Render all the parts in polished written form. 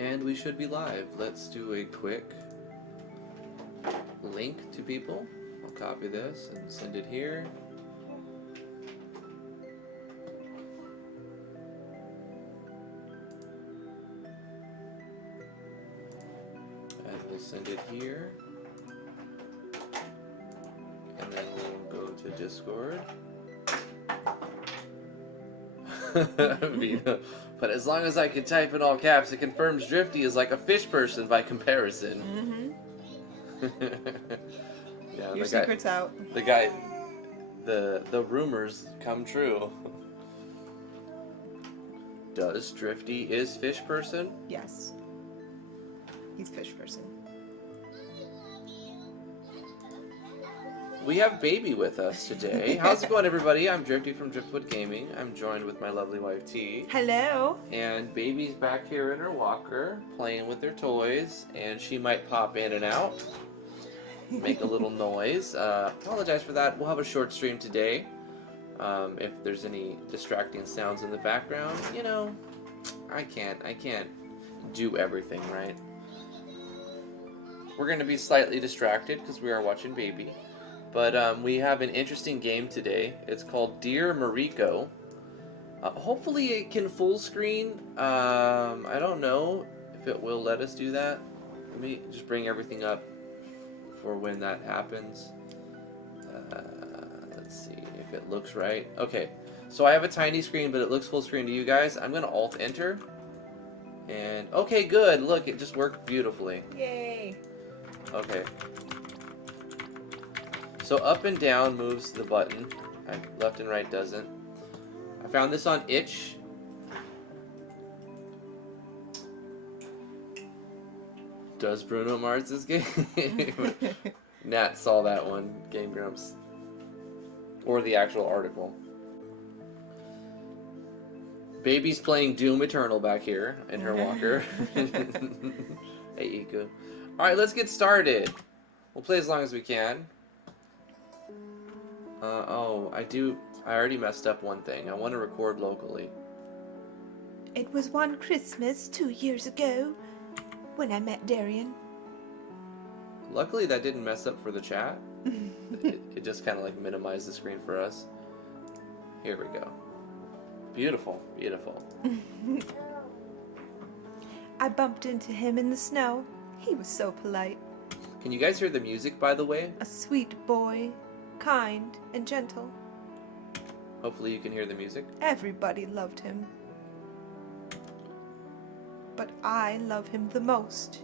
And we should be live. Let's do a quick link to people. I'll copy this and send it here. And we'll send it here. And then we'll go to Discord. Vito. But as long as I can type in all caps, it confirms Drifty is like a fish person by comparison. Yeah, your secret's out. The guy, the rumors come true. Does Drifty is fish person? Yes. He's fish person. We have Baby with us today. How's it going, everybody? I'm Drifty from Driftwood Gaming. I'm joined with my lovely wife, T. Hello. And Baby's back here in her walker, playing with her toys, and she might pop in and out, make a little noise. Apologize for that. We'll have a short stream today. If there's any distracting sounds in the background, you know, I can't do everything, right? We're going to be slightly distracted because we are watching Baby. But we have an interesting game today. It's called Dear Mariko. Hopefully it can full screen. I don't know if it will let us do that. Let me just bring everything up for when that happens. Let's see if it looks right. Okay, so I have a tiny screen, but it looks full screen to you guys. I'm going to Alt-Enter. And, okay, good. Look, it just worked beautifully. Yay. Okay. So up and down moves the button. Left and right doesn't. I found this on Itch. Does Bruno Mars' game? Nat saw that one, Game Grumps. Or the actual article. Baby's playing Doom Eternal back here in her walker. Hey, Iku. Alright, let's get started. We'll play as long as we can. I already messed up one thing. I want to record locally. It was one Christmas 2 years ago when I met Darian. Luckily that didn't mess up for the chat. It just kind of like minimized the screen for us. Here we go. Beautiful, beautiful. I bumped into him in the snow. He was so polite. Can you guys hear the music, by the way? A sweet boy, kind and gentle. Hopefully you can hear the music. Everybody loved him. But I love him the most.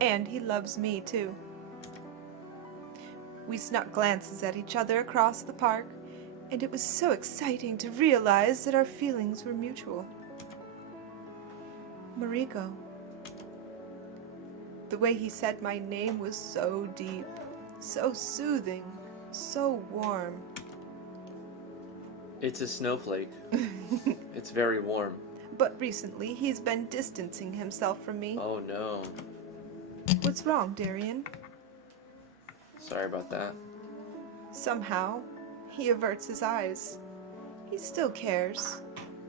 And he loves me too. We snuck glances at each other across the park, and it was so exciting to realize that our feelings were mutual. Mariko. The way he said my name was so deep, so soothing, so warm. It's a snowflake. It's very warm. But recently, he's been distancing himself from me. Oh no. What's wrong, Darian? Sorry about that. Somehow, he averts his eyes. He still cares,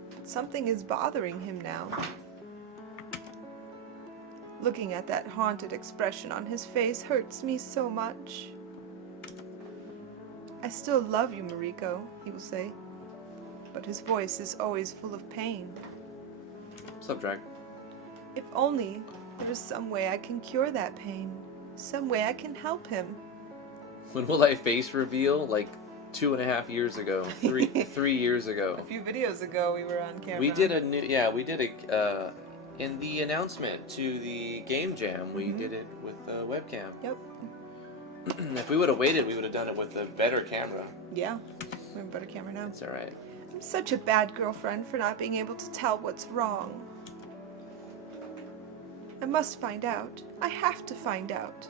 but something is bothering him now. Looking at that haunted expression on his face hurts me so much. I still love you, Mariko, he will say, but his voice is always full of pain. What's up, Drag? If only there was some way I can cure that pain, some way I can help him. When will I face reveal? Like 2.5 years ago, 3 years ago. A few videos ago, we were on camera. We did in the announcement to the Game Jam, we did it with a webcam. Yep. If we would have waited, we would have done it with a better camera. Yeah, we have a better camera now. It's alright. I'm such a bad girlfriend for not being able to tell what's wrong. I must find out. I have to find out.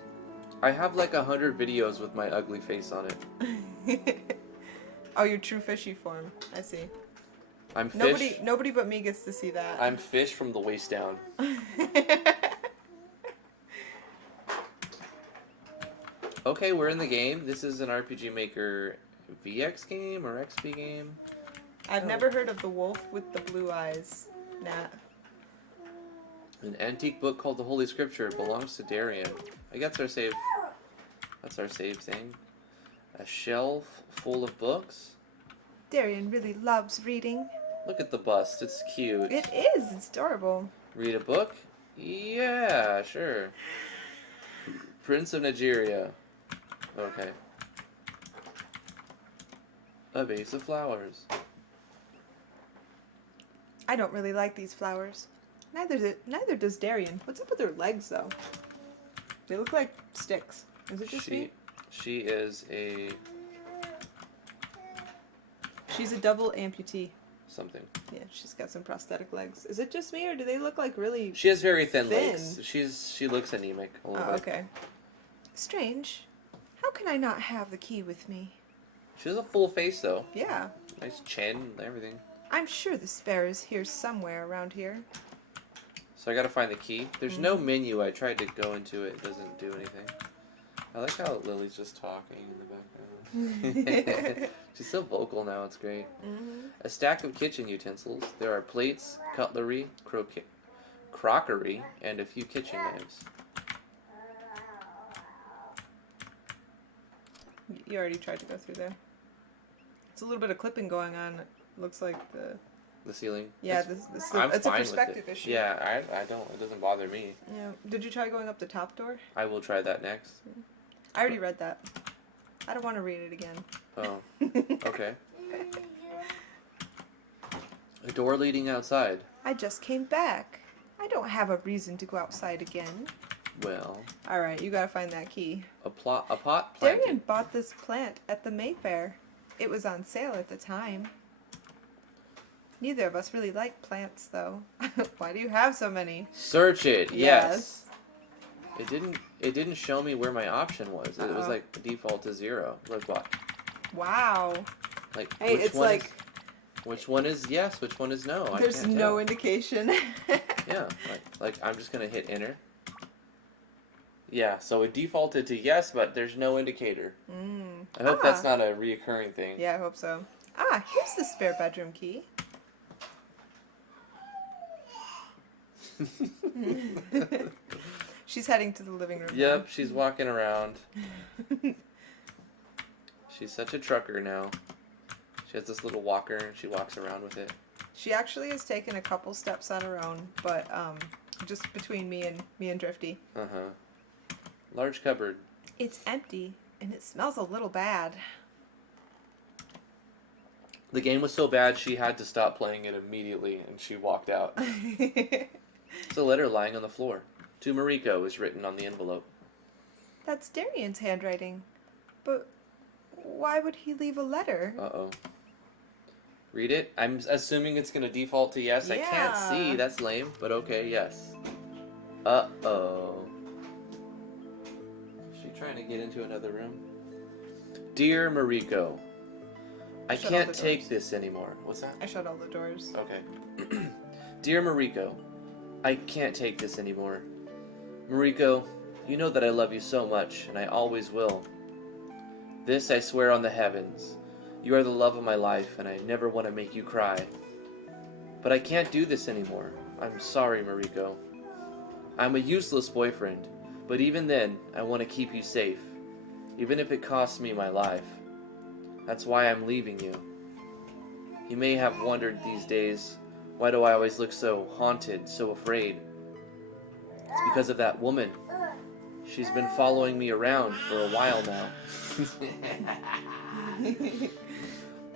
I have like 100 videos with my ugly face on it. Oh, your true fishy form. I see. I'm fish. Nobody but me gets to see that. I'm fish from the waist down. Okay, we're in the game. This is an RPG Maker VX game or XP game. I've never heard of the wolf with the blue eyes, Nat. An antique book called the Holy Scripture belongs to Darian. I guess our save. That's our save thing. A shelf full of books. Darian really loves reading. Look at the bust. It's cute. It is. It's adorable. Read a book? Yeah, sure. Prince of Nigeria. Okay. A vase of flowers. I don't really like these flowers. Neither does Darian. What's up with their legs, though? They look like sticks. Is it just me? She is a She's a double amputee. something. Yeah, she's got some prosthetic legs. Is it just me, or do they look like really... She has very thin legs. She looks anemic a little bit. okay. Strange. How can I not have the key with me? She has a full face though. Yeah. Nice chin, everything. I'm sure the spare is here somewhere around here. So I gotta find the key. There's no menu. I tried to go into it. It doesn't do anything. I like how Lily's just talking in the background. She's so vocal now. It's great. A stack of kitchen utensils. There are plates, cutlery, crockery, and a few kitchen knives. You already tried to go through there. It's a little bit of clipping going on. It looks like The ceiling. Yeah, I'm it's a fine with perspective it. issue. Yeah, I don't. It doesn't bother me. Yeah. Did you try going up the top door? I will try that next. I already read that. I don't want to read it again. Oh, okay. A door leading outside. I just came back. I don't have a reason to go outside again. Well. All right, you gotta find that key. A pot planted. Darian bought this plant at the Mayfair. It was on sale at the time. Neither of us really like plants, though. Why do you have so many? Search it. Yes. It didn't show me where my option was. It was like default to 0. Like what? Wow. Like hey, it's like which one is yes, which one is no? There's I can't no tell. indication. Yeah, like I'm just gonna hit enter. Yeah, so it defaulted to yes, but there's no indicator. I hope that's not a reoccurring thing. Yeah, I hope so. Here's the spare bedroom key. She's heading to the living room. Yep, now. she's walking around. She's such a trucker now. She has this little walker and she walks around with it. She actually has taken a couple steps on her own, but just between me and Drifty. Large cupboard. It's empty and it smells a little bad. The game was so bad she had to stop playing it immediately and she walked out. It's a letter lying on the floor. To Mariko is written on the envelope. That's Darian's handwriting. But why would he leave a letter? Uh-oh. Read it? I'm assuming it's going to default to yes. Yeah. I can't see. That's lame, but okay, yes. Uh-oh. Is she trying to get into another room? Dear Mariko, I Shut all can't the take doors. this anymore. What's that? I shut all the doors. Okay. Dear Mariko, I can't take this anymore. Mariko, you know that I love you so much, and I always will. This I swear on the heavens. You are the love of my life, and I never want to make you cry. But I can't do this anymore. I'm sorry, Mariko. I'm a useless boyfriend, but even then, I want to keep you safe, even if it costs me my life. That's why I'm leaving you. You may have wondered these days, why do I always look so haunted, so afraid? It's because of that woman. She's been following me around for a while now.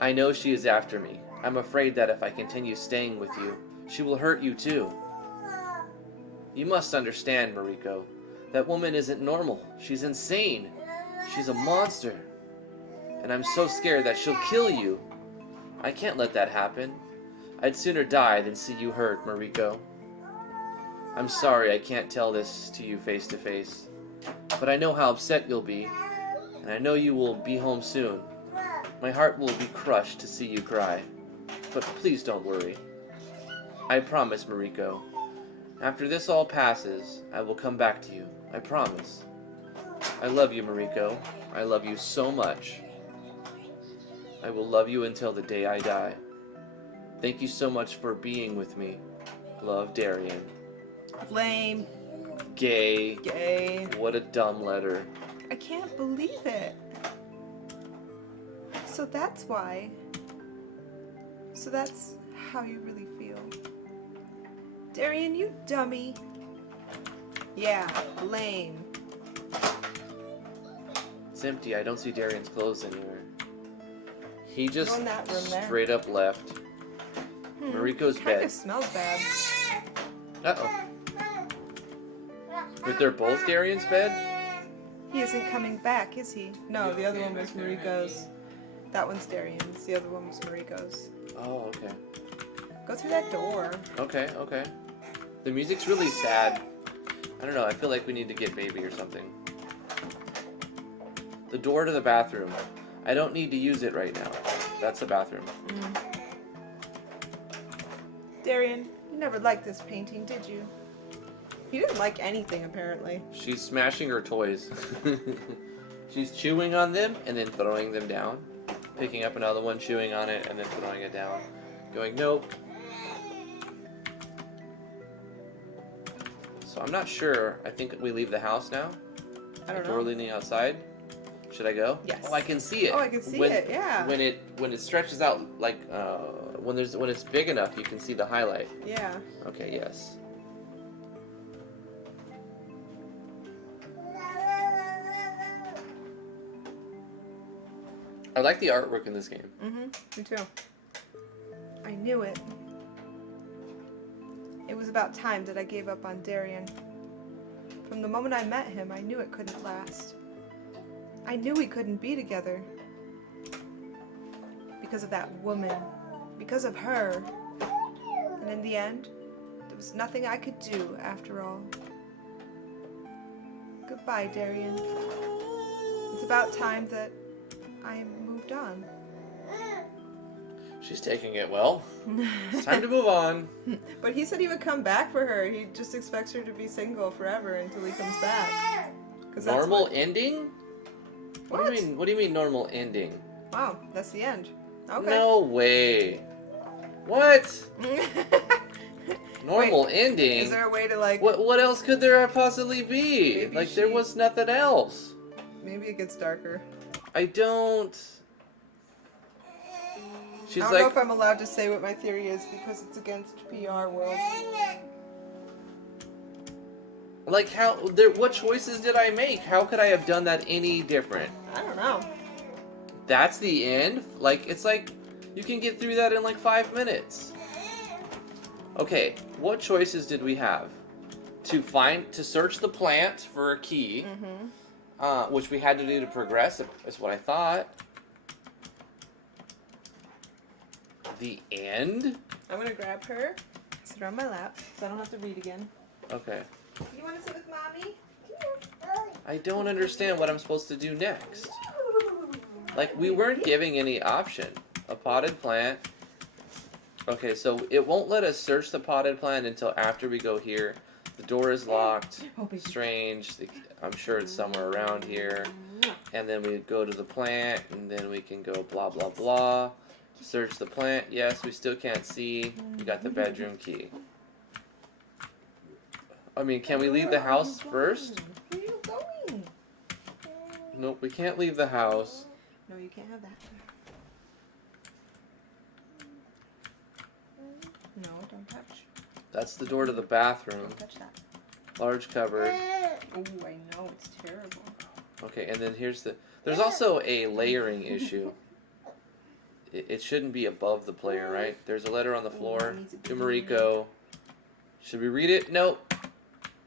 I know she is after me. I'm afraid that if I continue staying with you, she will hurt you too. You must understand, Mariko. That woman isn't normal. She's insane. She's a monster. And I'm so scared that she'll kill you. I can't let that happen. I'd sooner die than see you hurt, Mariko. I'm sorry I can't tell this to you face to face, but I know how upset you'll be, and I know you will be home soon. My heart will be crushed to see you cry, but please don't worry. I promise, Mariko. After this all passes, I will come back to you. I promise. I love you, Mariko. I love you so much. I will love you until the day I die. Thank you so much for being with me. Love, Darian. Lame. Gay. Gay. What a dumb letter. I can't believe it. So that's why. So that's how you really feel. Darian, you dummy. Yeah, lame. It's empty. I don't see Darian's clothes anywhere. He just Go in that room there. straight up left. Mariko's Kind bed. of smells bad. Uh-oh. But they're both Darian's bed? He isn't coming back, is he? No, the other one was Mariko's. That one's Darian's. The other one was Mariko's. Oh, okay. Go through that door. Okay, okay. The music's really sad. I don't know, I feel like we need to get baby or something. The door to the bathroom. I don't need to use it right now. That's the bathroom. Darian, you never liked this painting, did you? You didn't like anything, apparently. She's smashing her toys. She's chewing on them and then throwing them down. Picking up another one, chewing on it, and then throwing it down. Going, nope. So I'm not sure. I think we leave the house now. I don't The door know. leading outside. Should I go? Yes. Oh, I can see it. Oh, I can see it, yeah. When it stretches out, like when it's big enough, you can see the highlight. Yeah. Okay. Yes. I like the artwork in this game. Me too. I knew it. It was about time that I gave up on Darian. From the moment I met him, I knew it couldn't last. I knew we couldn't be together. Because of that woman. Because of her. And in the end, there was nothing I could do after all. Goodbye, Darian. It's about time that I moved on. She's taking it well. It's time to move on. But he said he would come back for her. He just expects her to be single forever until he comes back. 'Cause that's Normal ending? What? What do you mean? What do you mean normal ending? Wow, that's the end. Okay. No way. What? Normal Wait, ending? Is there a way to like? What else could there possibly be? Maybe Like there she- was nothing else. Maybe it gets darker. I don't. She's I don't know like, if I'm allowed to say what my theory is because it's against PR world. how? There, what choices did I make? How could I have done that any different? I don't know. That's the end. Like it's like you can get through that in like 5 minutes. Okay, what choices did we have? To search the plant for a key, which we had to do to progress. Is what I thought. The end? I'm gonna grab her, sit her on my lap, so I don't have to read again. Okay. You want to sit with mommy? I don't understand what I'm supposed to do next. Like, we weren't giving any option. A potted plant. Okay, so it won't let us search the potted plant until after we go here. The door is locked. Strange. I'm sure it's somewhere around here. And then we go to the plant, and then we can go blah, blah, blah. Search the plant. Yes, we still can't see. We got the bedroom key. I mean, can we leave the house first? Where are you going? Nope, we can't leave the house. No, you can't have that. No, don't touch. That's the door to the bathroom. Don't touch that. Large cupboard. Oh, I know, it's terrible. Okay, and then here's the... There's also a layering issue. It shouldn't be above the player, right? There's a letter on the floor to Mariko. Should we read it? Nope.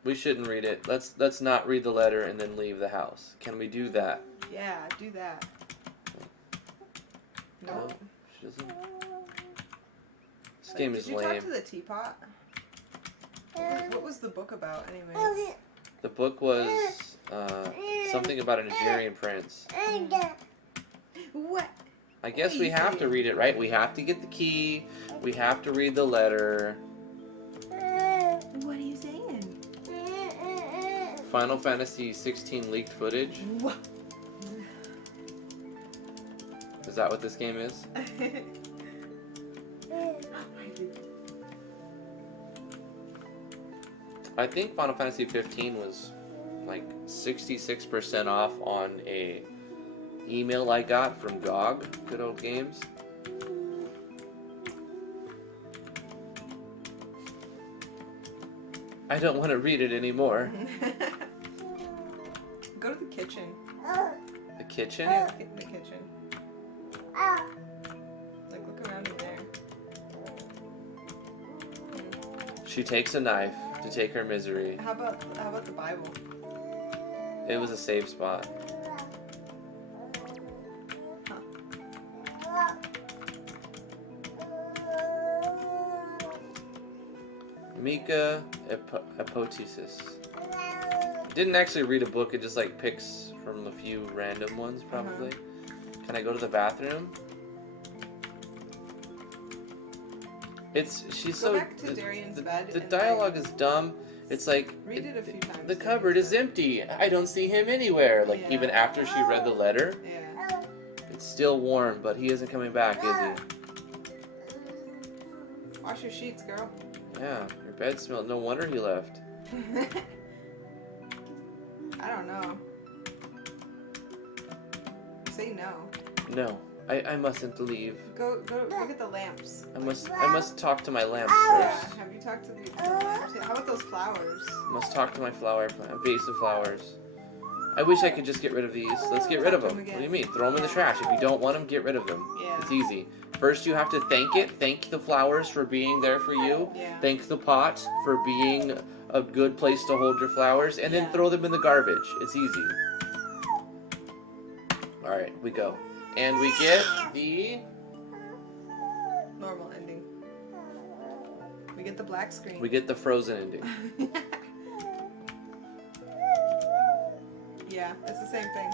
We shouldn't read it. Let's not read the letter and then leave the house. Can we do that? Yeah, do that. No. She doesn't. This game is Did you lame. talk to the teapot? What was the book about, anyways? The book was something about a Nigerian prince. What? I guess we have to read it, right? We have to get the key. We have to read the letter. What are you saying? Final Fantasy 16 leaked footage. What? Is that what this game is? I think Final Fantasy 15 was like 66% off on a email I got from GOG, Good Old Games. I don't want to read it anymore. Go to the kitchen. The kitchen? Yeah, the kitchen. Like, look around in there. She takes a knife to take her misery. How about the Bible? It was a safe spot. Mika Apothesis. Didn't actually read a book, it just like picks from a few random ones probably. Can I go to the bathroom? She's Go so back to Darian's bed. The and, dialogue is dumb. It's like read it a few times. the cupboard is empty. I don't see him anywhere. Like Yeah. even after she read the letter, Yeah. it's still warm, but he isn't coming back, is he? Wash your sheets, girl. Yeah, your bed smells. No wonder he left. I don't know. Say no. No, I mustn't leave. Go look at the lamps. I must talk to my lamps Yeah, first. have you talked to the lamps? How about those flowers? Must talk to my vase of flowers. I wish I could just get rid of these. Let's get rid of them. What do you mean? Throw them in the trash. If you don't want them, get rid of them. Yeah. It's easy. First, you have to thank it. Thank the flowers for being there for you. Yeah. Thank the pot for being a good place to hold your flowers. And then Yeah. throw them in the garbage. It's easy. Alright, we go. And we get the... Normal ending. We get the black screen. We get the frozen ending. Yeah, it's the same thing.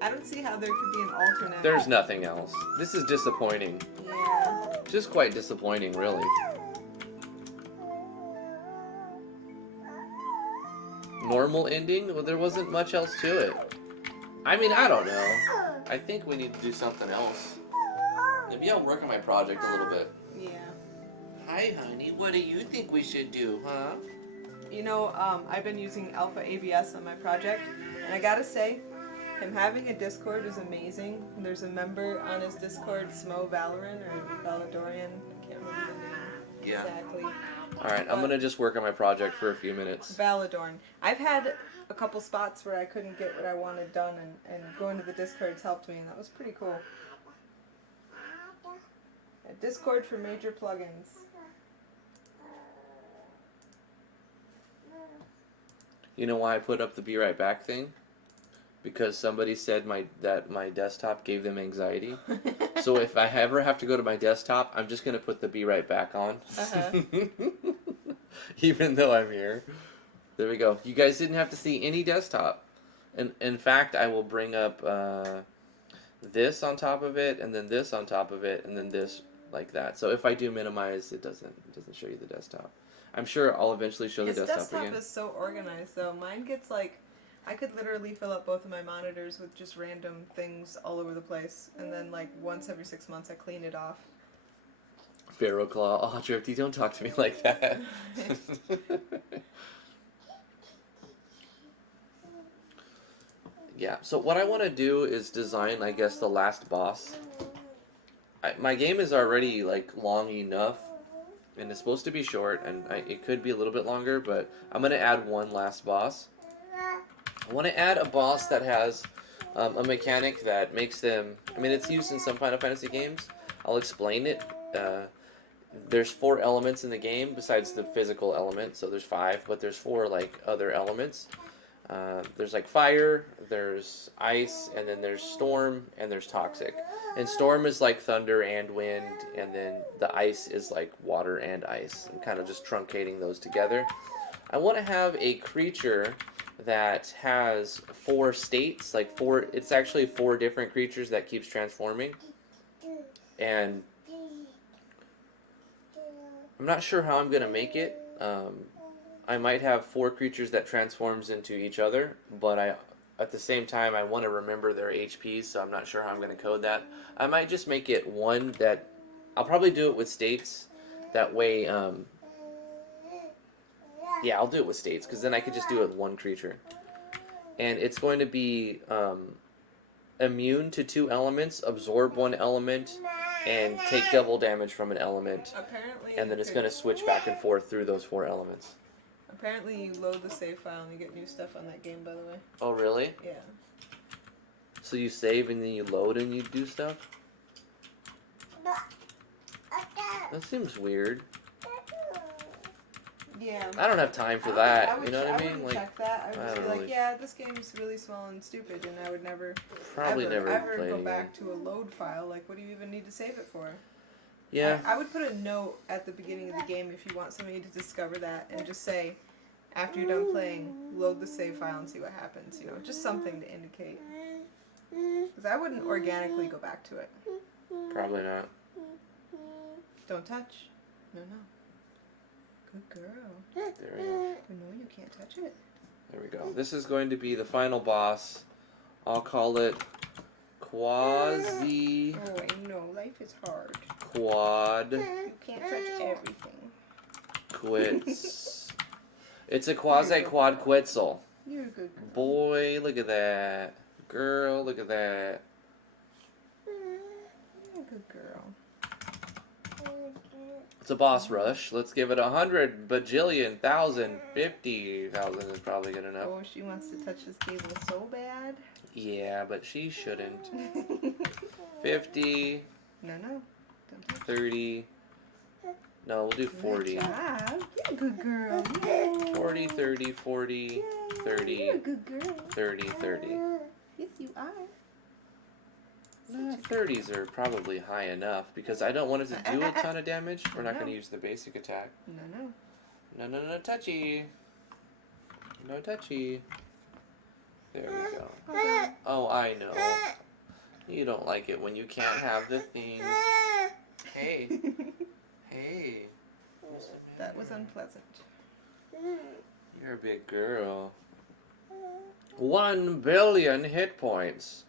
I don't see how there could be an alternate. There's nothing else. This is disappointing. Yeah. Just quite disappointing, really. Normal ending? Well, there wasn't much else to it. I mean, I don't know. I think we need to do something else. Maybe I'll work on my project a little bit. Yeah. Hi, honey. What do you think we should do, huh? You know, I've been using Alpha ABS on my project, and I gotta say, him having a Discord is amazing. There's a member on his Discord, Smo Valoran or Valadorian. I can't remember the name Yeah. exactly. Alright, I'm gonna just work on my project for a few minutes. Valadorn. I've had a couple spots where I couldn't get what I wanted done, and going to the Discords helped me, and that was pretty cool. A Discord for major plugins. You know why I put up the be right back thing? Because somebody said that my desktop gave them anxiety. So if I ever have to go to my desktop, I'm just gonna put the be right back on. Uh-huh. Even though I'm here. There we go. You guys didn't have to see any desktop. And in fact, I will bring up this on top of it, and then this on top of it, and then this like that. So if I do minimize, it doesn't show you the desktop. I'm sure I'll eventually show His the desktop again. desktop is so organized, though. Mine gets like, I could literally fill up both of my monitors with just random things all over the place, and then like once every 6 months I clean it off. Barrow Claw, oh Drifty, don't talk to me like that. Yeah, so what I want to do is design, I guess, the last boss. My game is already like long enough, and it's supposed to be short, and it could be a little bit longer, but I'm going to add one last boss. I want to add a boss that has a mechanic that makes them, I mean, it's used in some Final Fantasy games. I'll explain it. There's 4 elements in the game besides the physical element, so there's 5, but there's 4 like other elements. There's like fire, there's ice, and then there's storm, and there's toxic. And storm is like thunder and wind, and then the ice is like water and ice. I'm kind of just truncating those together. I want to have a creature that has 4 states, like 4, it's actually 4 different creatures that keeps transforming. And I'm not sure how I'm going to make it. I might have 4 creatures that transforms into each other, but at the same time I want to remember their HPs, so I'm not sure how I'm going to code that. I might just make it one that, I'll probably do it with states, that way Yeah, I'll do it with states, because then I could just do it with one creature. And it's going to be immune to 2 elements, absorb 1 element, and take double damage from an element. Apparently. And then it's going to switch back and forth through those 4 elements. Apparently, you load the save file and you get new stuff on that game. By the way. Oh, really? Yeah. So you save and then you load and you do stuff? That seems weird. Yeah. I don't have time for that. I would You know what I mean? wouldn't Like, check that. I would just I be don't like, really- yeah, this game's really small and stupid, and I would never, probably never ever play go it back to a load file. Like, what do you even need to save it for? Yeah. I would put a note at the beginning of the game if you want somebody to discover that, and just say, after you're done playing, load the save file and see what happens. You know, just something to indicate. Because I wouldn't organically go back to it. Probably not. Don't touch. No. Good girl. There we go. No, you can't touch it. There we go. This is going to be the final boss. I'll call it Quasi Oh, I know. Life is hard. Quad You can't touch everything. Quits. It's a Quasi Quad Quetzal. You're a good girl. Boy, look at that. Girl, look at that. You're a good girl. It's a boss rush. Let's give it 100 bajillion thousand 50,000 is probably good enough. Oh, she wants to touch this table so bad. Yeah, but she shouldn't. 50, No. Don't touch. 30. No, we'll do 40. Good job. You're a good girl. Yay. 40, 30, 40, 30, You're a good girl. 30, 30. Yes, you are. 30s are probably high enough because I don't want it to do a ton of damage. We're not No. going to use the basic attack. No. No, touchy. No touchy. There we go. Okay. Oh, I know. You don't like it when you can't have the things. Hey. Hey. That was unpleasant. You're a big girl. 1 billion hit points.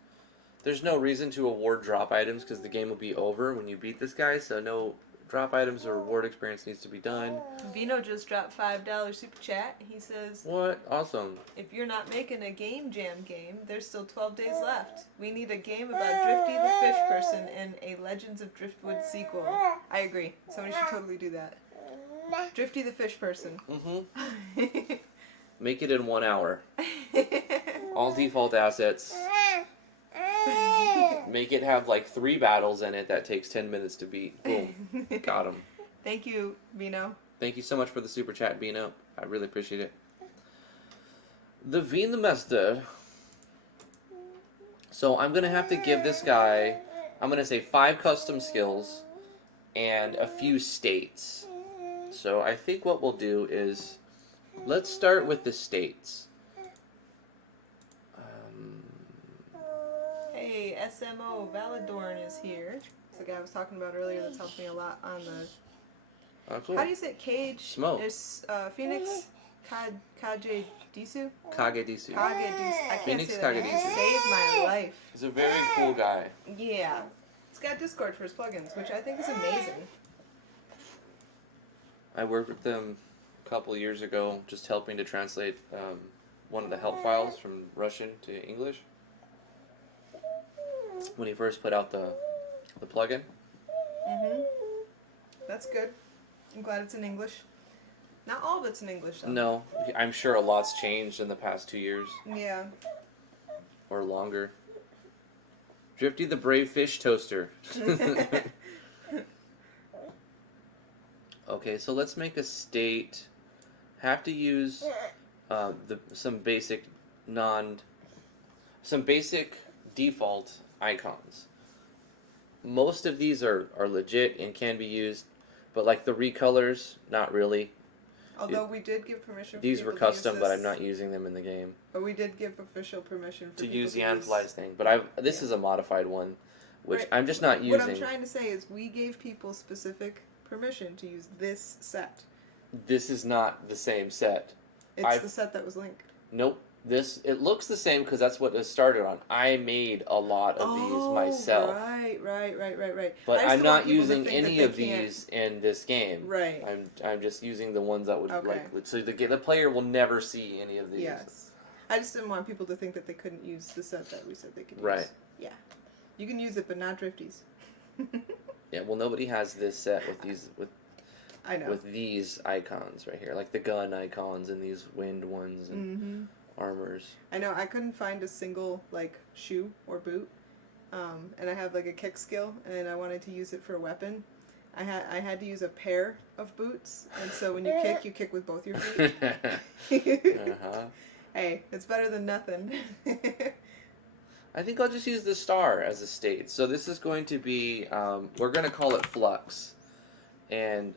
There's no reason to award drop items because the game will be over when you beat this guy, so no drop items or reward experience needs to be done. Vino just dropped $5 super chat. He says, What? Awesome. if you're not making a game jam game, there's still 12 days left. We need a game about Drifty the Fish Person and a Legends of Driftwood sequel. I agree. Somebody should totally do that. Drifty the Fish Person. Mm-hmm. Make it in 1 hour. All default assets. Make it have like 3 battles in it that takes 10 minutes to beat. Boom. Got him. Thank you, Vino. Thank you so much for the super chat, Bino. I really appreciate it. The Master. So I'm going to have to give this guy, I'm going to say 5 custom skills and a few states. So I think what we'll do is, let's start with the states. Hey, SMO, Valadorn is here. It's the guy I was talking about earlier that's helped me a lot on the... Oh, cool. How do you say it? Cage? Smoke. There's Phoenix Kage Disu? Kage Disu. Kage Disu. I can't Phoenix say that. Kage He Disu. saved my life. He's a very cool guy. Yeah. He's got Discord for his plugins, which I think is amazing. I worked with them a couple of years ago, just helping to translate one of the help files from Russian to English. When he first put out the plugin. Mm-hmm. That's good. I'm glad it's in English. Not all of it's in English, though. No, I'm sure a lot's changed in the past 2 years. Yeah. Or longer. Drifty the Brave Fish Toaster. Okay, so let's make a state. Have to use some basic default icons. Most of these are legit and can be used, but like the recolors, not really. Although we did give permission for These were people to custom, use but this, I'm not using them in the game. But we did give official permission for To people use the to Anflies thing, but this is a modified one, which Right. I'm just not using. What I'm trying to say is we gave people specific permission to use this set. This is not the same set. It's I've- the set that was linked. Nope. This, it looks the same because that's what it started on. I made a lot of these myself. Right. But I just I'm don't want not people to using think that any they of can't- these in this game. Right. I'm just using the ones that would Okay. so the player will never see any of these. Yes. I just didn't want people to think that they couldn't use the set that we said they could use. Right. Yeah. You can use it, but not drifties. Yeah. Well, nobody has this set with these I know. with these icons right here, like the gun icons and these wind ones and armors. I know. I couldn't find a single like shoe or boot, and I have like a kick skill, and I wanted to use it for a weapon. I had to use a pair of boots, and so when you kick with both your feet. Hey, it's better than nothing. I think I'll just use the star as a state. So this is going to be, we're going to call it flux. And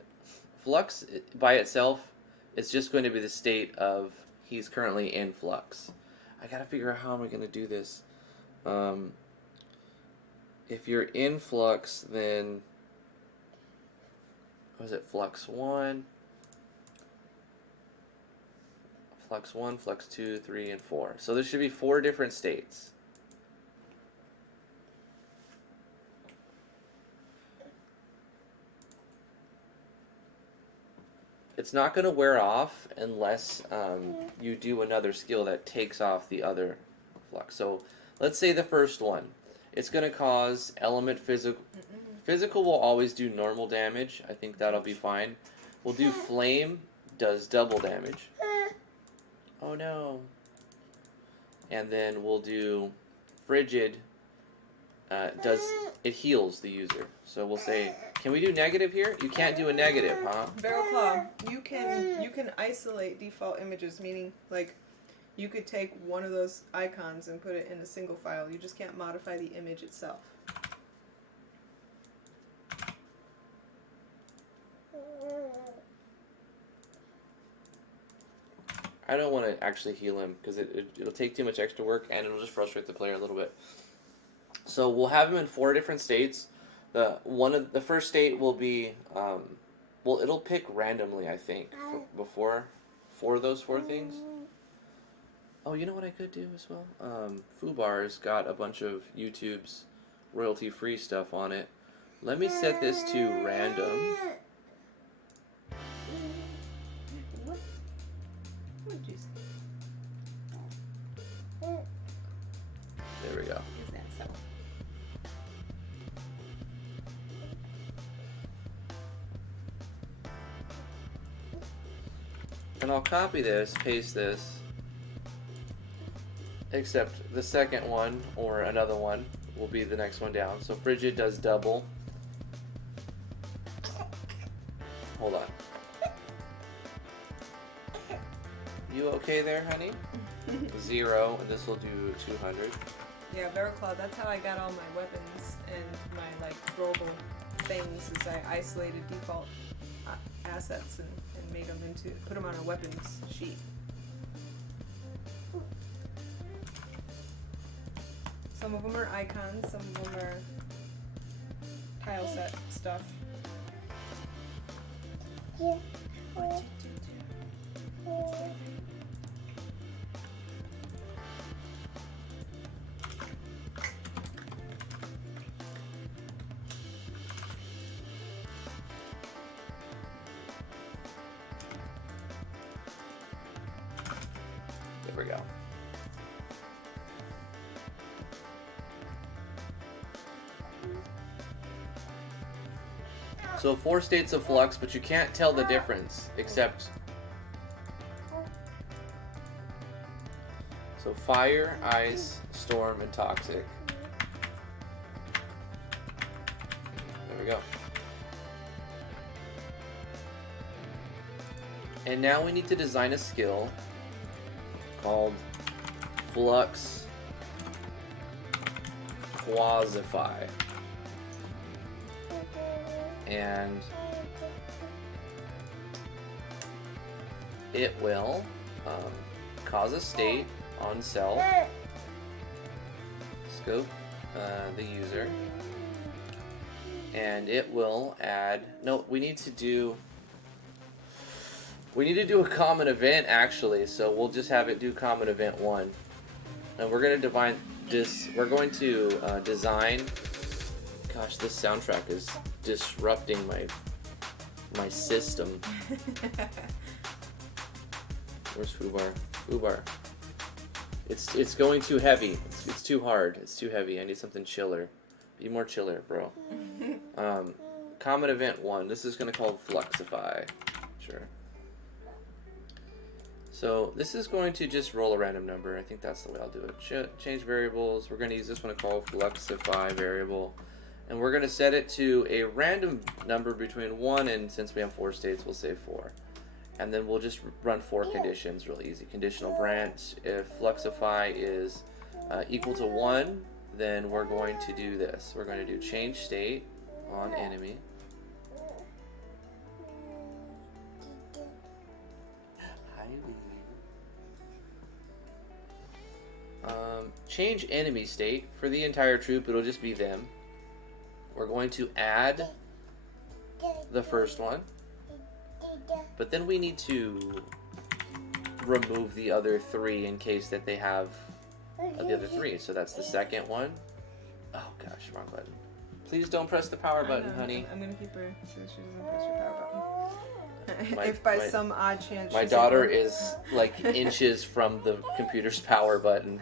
flux by itself is just going to be the state of he's currently in flux. I got to figure out how am I going to do this. If you're in flux, then, what is it, flux 1? Flux 1, flux 2, 3, and 4. So there should be 4 different states. It's not going to wear off unless you do another skill that takes off the other flux. So let's say the first one. It's going to cause element physical. Physical will always do normal damage. I think that'll be fine. We'll do flame, does double damage. Oh no. And then we'll do frigid, it heals the user. So we'll say, can we do negative here? You can't do a negative, huh? Barrel Claw, you can isolate default images, meaning like you could take one of those icons and put it in a single file. You just can't modify the image itself. I don't want to actually heal him because it'll take too much extra work and it'll just frustrate the player a little bit. So we'll have him in 4 different states. The first state will be, well, it'll pick randomly, I think, for those 4 things. Oh, you know what I could do as well? Fubar's got a bunch of YouTube's royalty-free stuff on it. Let me set this to random. There we go. Is that so? And I'll copy this, paste this, except the second one or another one will be the next one down. So frigid does double. Hold on. You okay there, honey? 0, and this will do 200. Yeah, Barrel Claw, that's how I got all my weapons and my like throwable things, is I isolated default assets and made them put them on a weapons sheet. Some of them are icons, some of them are tile set stuff. Yeah. There we go. So 4 states of flux, but you can't tell the difference except. So fire, ice, storm, and toxic. There we go. And now we need to design a skill called Flux Quasify. And it will cause a state on self, scope the user, and it will add, no, we need to do, We need to do a common event actually, so we'll just have it do common event 1. And we're gonna we're going to design. Gosh, this soundtrack is disrupting my system. Where's Fubar? Fubar. It's going too heavy. It's too hard. It's too heavy. I need something chiller. Be more chiller, bro. Common event 1. This is gonna call Fluxify. Sure. So this is going to just roll a random number. I think that's the way I'll do it. Change variables. We're gonna use this one called Fluxify variable. And we're going to set it to a random number between 1 and, since we have 4 states, we'll say 4. And then we'll just run 4 conditions, real easy. Conditional branch. If Fluxify is equal to 1, then we're going to do this. We're going to do change state on enemy. Change enemy state. For the entire troop, it'll just be them. We're going to add the first one, but then we need to remove the other 3 in case that they have the other 3. So that's the second one. Oh gosh, wrong button. Please don't press the power button, honey. I'm gonna keep her so she doesn't press your power button. If by some odd chance my daughter is like inches from the computer's power button.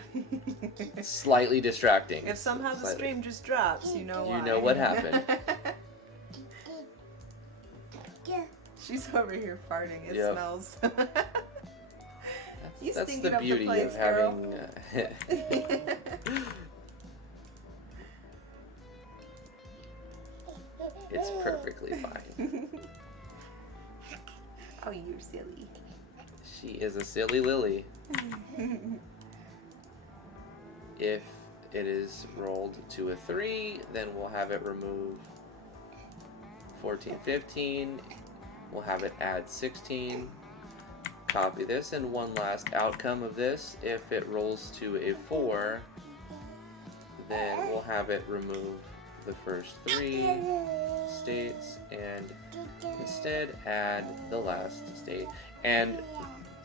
Slightly distracting. If somehow the stream just drops, you know why. You know what happened. She's over here farting. It smells. That's the beauty of having. It's perfectly fine. Oh, you're silly. She is a silly lily. If it is rolled to a 3, then we'll have it remove 14, 15. We'll have it add 16. Copy this, and one last outcome of this. If it rolls to a 4, then we'll have it remove the first 3 states and instead add the last state. And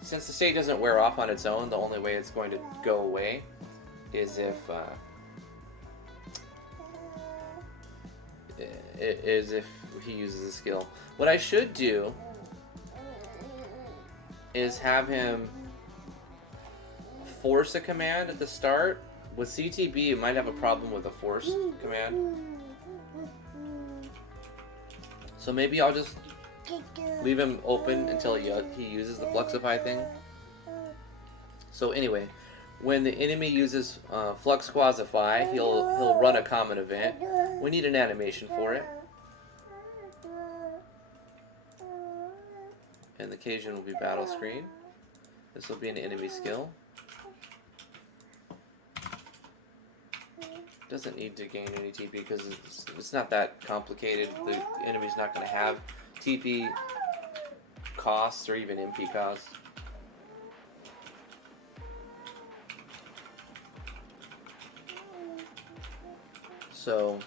since the state doesn't wear off on its own, the only way it's going to go away is if he uses a skill. What I should do is have him force a command at the start. With CTB, you might have a problem with a force command. So maybe I'll just leave him open until he uses the Fluxify thing. So anyway, when the enemy uses Flux Quasify, he'll run a common event. We need an animation for it. And the occasion will be battle screen. This will be an enemy skill. Doesn't need to gain any TP because it's not that complicated. The enemy's not going to have TP costs or even MP costs. So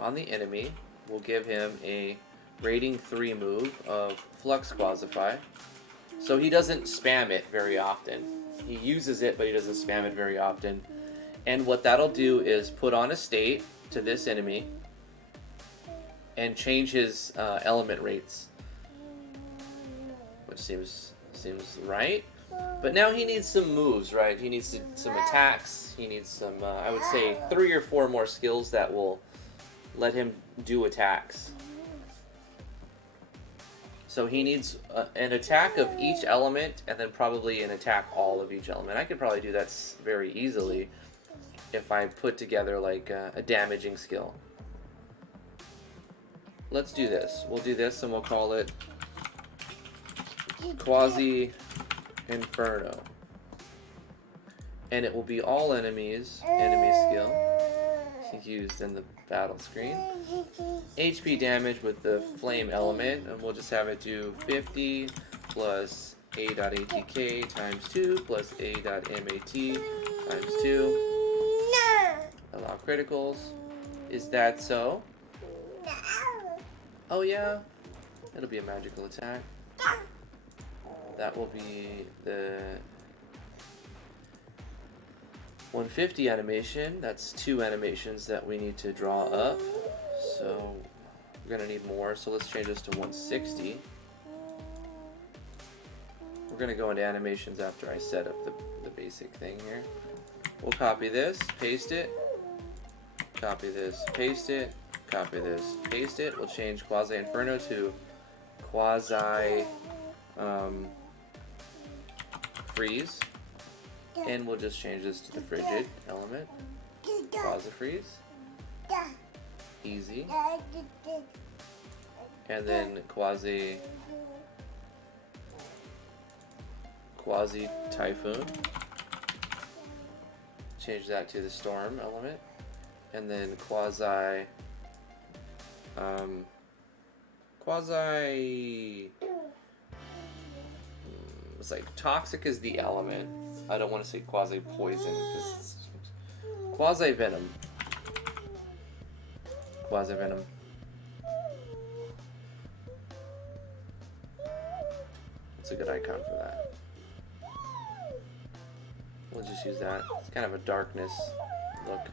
on the enemy, we'll give him a rating 3 move of Flux Quasify. So he doesn't spam it very often. He uses it, but he doesn't spam it very often. And what that'll do is put on a state to this enemy and change his element rates, which seems right. But now he needs some moves, right? He needs some attacks. He needs some, I would say, 3 or 4 more skills that will let him do attacks. So he needs an attack of each element and then probably an attack all of each element. I could probably do that very easily if I put together like a damaging skill. Let's do this. We'll do this and we'll call it Quasi Inferno. And it will be all enemies, enemy skill, used in the battle screen. HP damage with the flame element, and we'll just have it do 50 plus A.ATK times 2 plus A.MAT times 2. Allow criticals. Is that so? Oh yeah. It'll be a magical attack. that will be the 150 animation. That's 2 animations that we need to draw up. So we're gonna need more. So let's change this to 160. We're gonna go into animations after I set up the basic thing here. We'll copy this, paste it, copy this, paste it, copy this, paste it. We'll change Quasi Inferno to Quasi Freeze. And we'll just change this to the frigid element. Quasi Freeze. Easy. And then Quasi Typhoon. Change that to the storm element. And then it's like toxic is the element. I don't want to say quasi poison because quasi venom. Quasi venom. It's a good icon for that. We'll just use that. It's kind of a darkness look.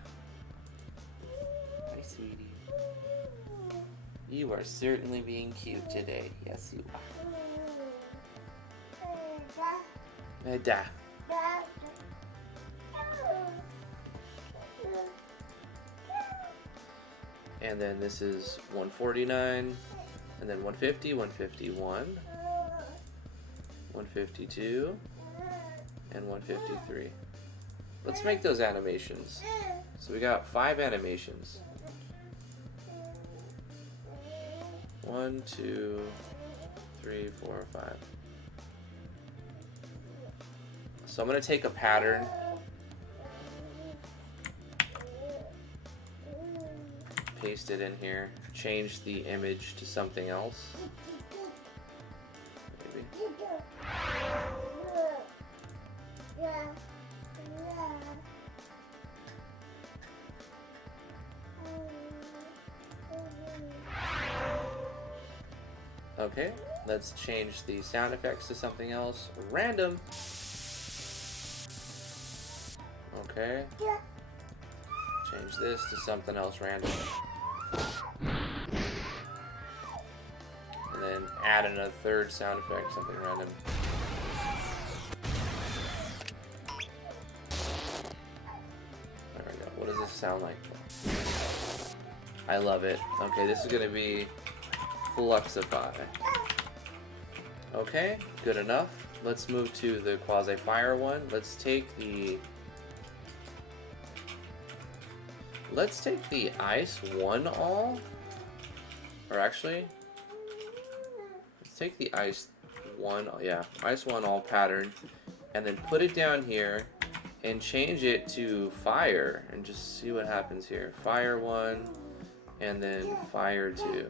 Hi, sweetie. You are certainly being cute today. Yes, you are. Da. And then this is 149, and then 150, 151, 152, and 153. Let's make those animations. So we got 5 animations. 1, 2, 3, 4, 5. So I'm going to take a pattern, paste it in here, change the image to something else. Maybe. Okay, let's change the sound effects to something else. Random. Okay. Change this to something else random. And then add in a third sound effect, something random. There we go. What does this sound like? I love it. Okay, this is gonna be Fluxify. Okay, good enough. Let's move to the quasi-fire one. Let's take the ice 1 all, or actually, let's take the ice 1, yeah, ice 1 all pattern, and then put it down here and change it to fire and just see what happens here. Fire 1 and then fire 2.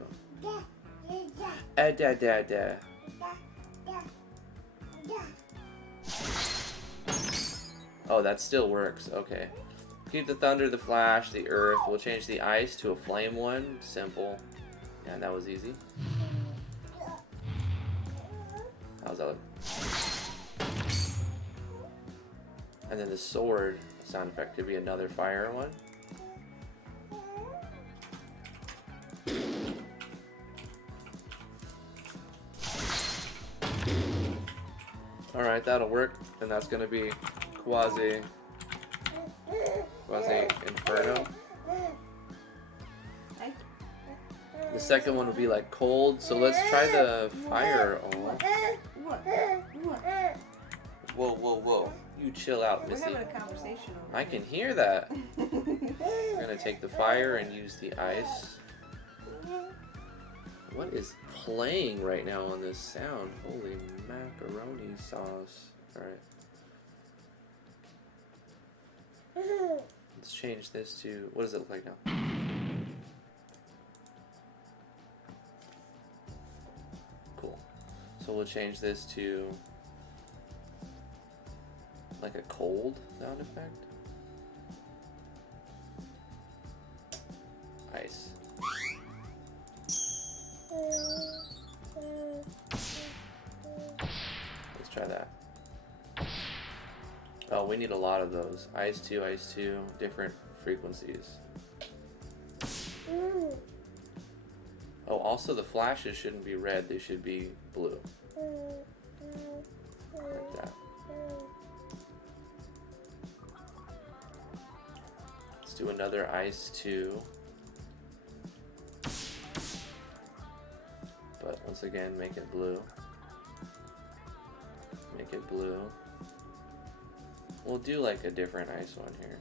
Oh, that still works. Okay. Keep the thunder, the flash, the earth. We'll change the ice to a flame 1. Simple. Yeah, that was easy. How's that look? And then the sword sound effect could be another fire 1. Alright, that'll work. And that's gonna be Quasi Inferno. The second one would be like cold, so let's try the fire all. Whoa. You chill out, Missy. We're having a conversation over I can hear that. We're gonna take the fire and use the ice. What is playing right now on this sound? Holy macaroni sauce. Alright. Let's change this to, what does it look like now? Cool. So we'll change this to like a cold sound effect. Ice. Let's Oh, we need a lot of those. Ice 2, different frequencies. Oh, also the flashes shouldn't be red, they should be blue. Like that. Let's do another Ice 2. But once again, make it blue. Make it blue. We'll do like a different ice one here.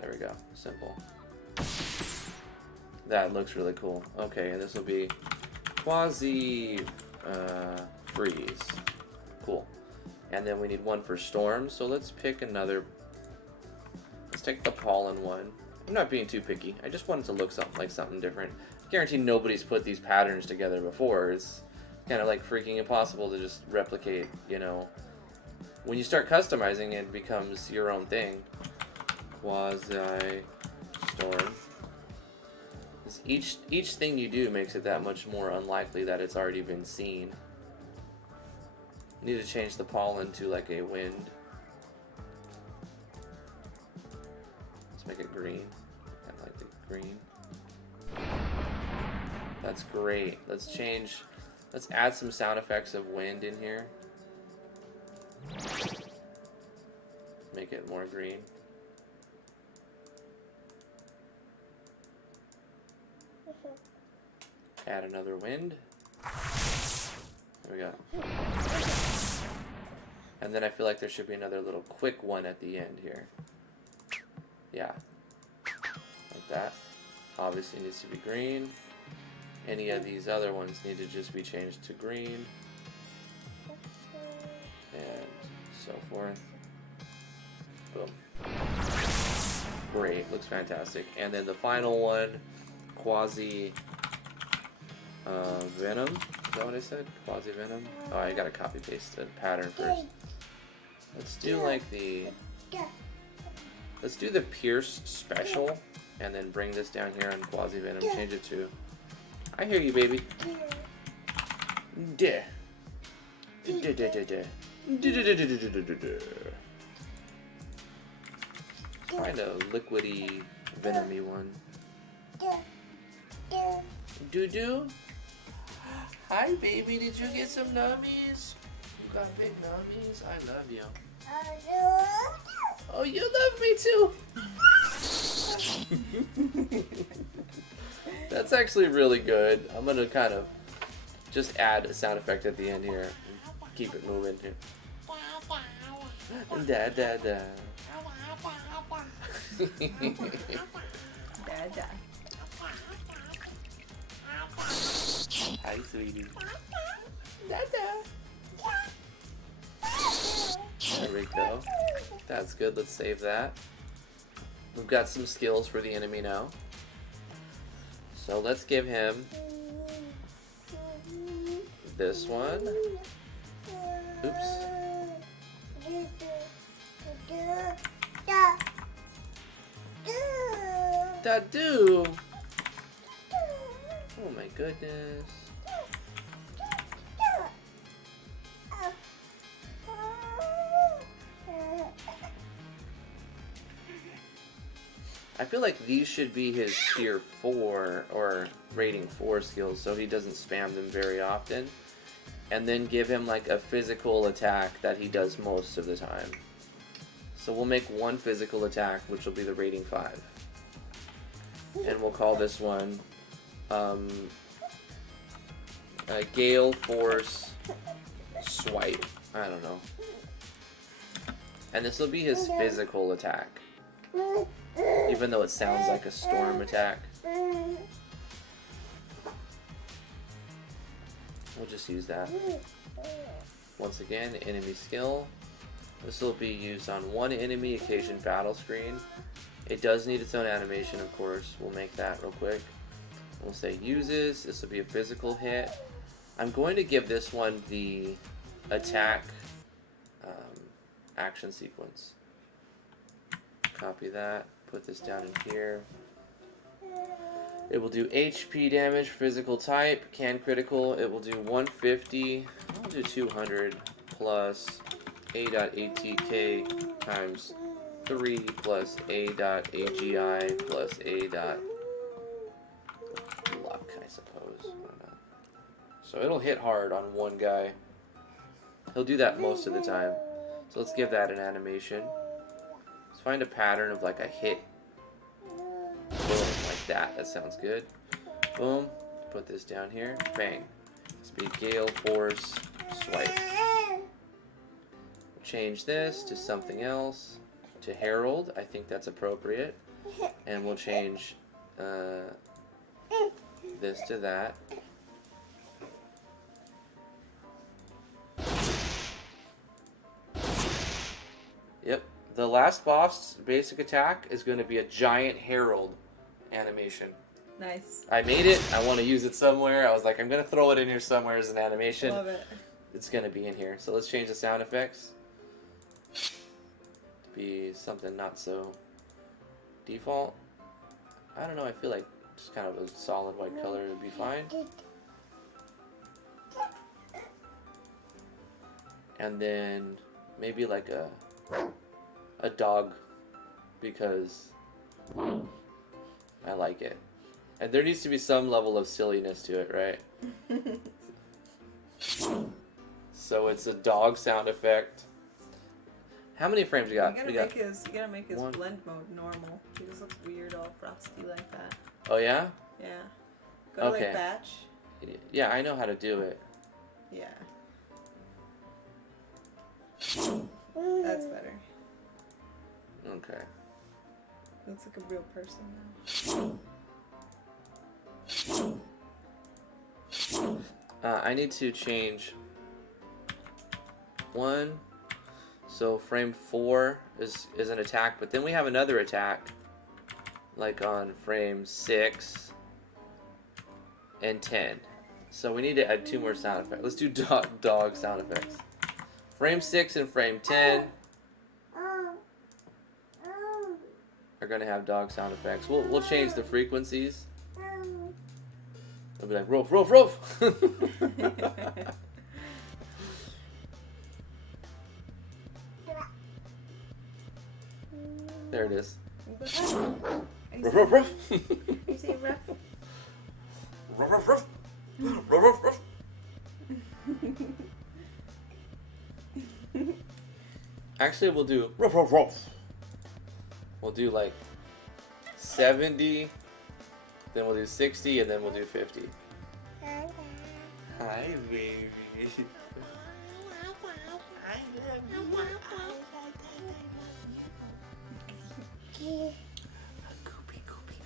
There we go. Simple. That looks really cool. Okay, and this will be quasi freeze. Cool. And then we need one for storm, so let's pick another. Let's take the pollen one. I'm not being too picky. I just want it to look something different. I guarantee nobody's put these patterns together before. It's kind of like freaking impossible to just replicate, you know. When you start customizing, it becomes your own thing. Quasi storm. Each thing you do makes it that much more unlikely that it's already been seen. Need to change the pollen to like a wind. Let's make it green. I like the green. That's great. Let's add some sound effects of wind in here. Make it more green. Add another wind. There we go. And then I feel like there should be another little quick one at the end here. Yeah. Like that. Obviously needs to be green. Any of these other ones need to just be changed to green. And so forth. Boom. Great. Looks fantastic. And then the final one, quasi venom. Is that what I said? Quasi venom? Oh, I gotta copy paste the pattern first. Let's do like let's do the pierce special and then bring this down here on quasi venom. Change it to, I hear you, baby. Duh. Find a liquidy, venomy one. Doo-doo? Hi, baby. Did you get some nummies? You got big nummies? I love you. Oh, you love me too. That's actually really good. I'm going to kind of just add a sound effect at the end here. Keep it moving here. Da da da. Da da. Hi, sweetie. Da da. There we go. That's good. Let's save that. We've got some skills for the enemy now. So let's give him this one. Oops. Da-do! Oh my goodness. I feel like these should be his tier 4 or rating 4 skills so he doesn't spam them very often. And then give him like a physical attack that he does most of the time. So we'll make one physical attack, which will be the rating 5. And we'll call this one Gale Force Swipe. I don't know. And this will be his physical attack. Even though it sounds like a storm attack. We'll just use that. Once again, enemy skill. This will be used on one enemy occasion battle screen. It does need its own animation, of course. We'll make that real quick. We'll say uses. This will be a physical hit. I'm going to give this one the attack action sequence. Copy that. Put this down in here. It will do HP damage, physical type, can critical. It will do 150. I'll do 200 plus A.ATK times 3 plus A.AGI plus A.Luck, I suppose. I don't know. So it'll hit hard on one guy. He'll do that most of the time. So let's give that an animation. Let's find a pattern of like a hit. Boom, like that. That sounds good. Boom. Put this down here. Bang. Speed, gale, force, swipe. Change this to something else. To Herald. I think that's appropriate. And we'll change this to that. Yep. The last boss basic attack is going to be a giant Herald animation. Nice. I made it. I want to use it somewhere. I was like, I'm going to throw it in here somewhere as an animation. Love it. It's going to be in here. So let's change the sound effects to be something not so default. I don't know. I feel like just kind of a solid white color would be fine. And then maybe like a dog, because I like it. And there needs to be some level of silliness to it, right? So it's a dog sound effect. How many frames you got? You gotta make his blend mode normal. He just looks weird, all frosty like that. Oh yeah? Yeah. Go to Okay. like batch. Yeah, I know how to do it. Yeah. That's better. Okay. Looks like a real person now. I need to change one. So frame 4 is an attack, but then we have another attack, like on frame 6 and 10. So we need to add 2 more sound effects. Let's do dog sound effects. Frame 6 and frame 10 are going to have dog sound effects. We'll change the frequencies. It'll be like, roof, roof, roof. There it is. Ruff, ruff, ruff. You say rough? Ruff, ruff, ruff. Ruff, ruff, ruff. Actually, we'll do ruff, ruff, ruff. We'll do like 70, then we'll do 60, and then we'll do 50. Hi, baby. Goopy, goopy,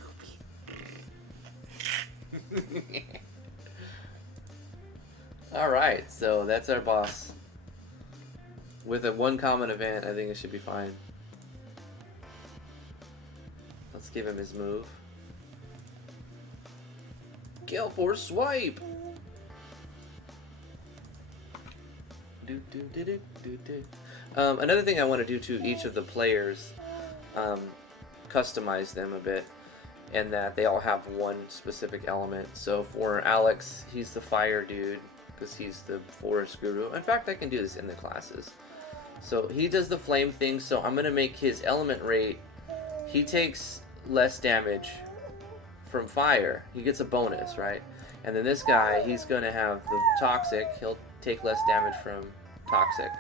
goopy. Alright, so that's our boss. With a one common event, I think it should be fine. Let's give him his move. Gale Force Swipe! Another thing I want to do to each of the players, customize them a bit, and that they all have one specific element. So for Alex, he's the fire dude, because he's the forest guru. In fact, I can do this in the classes. So he does the flame thing, so I'm going to make his element rate, he takes less damage from fire. He gets a bonus, right? And then this guy, he's going to have the toxic, he'll take less damage from toxic.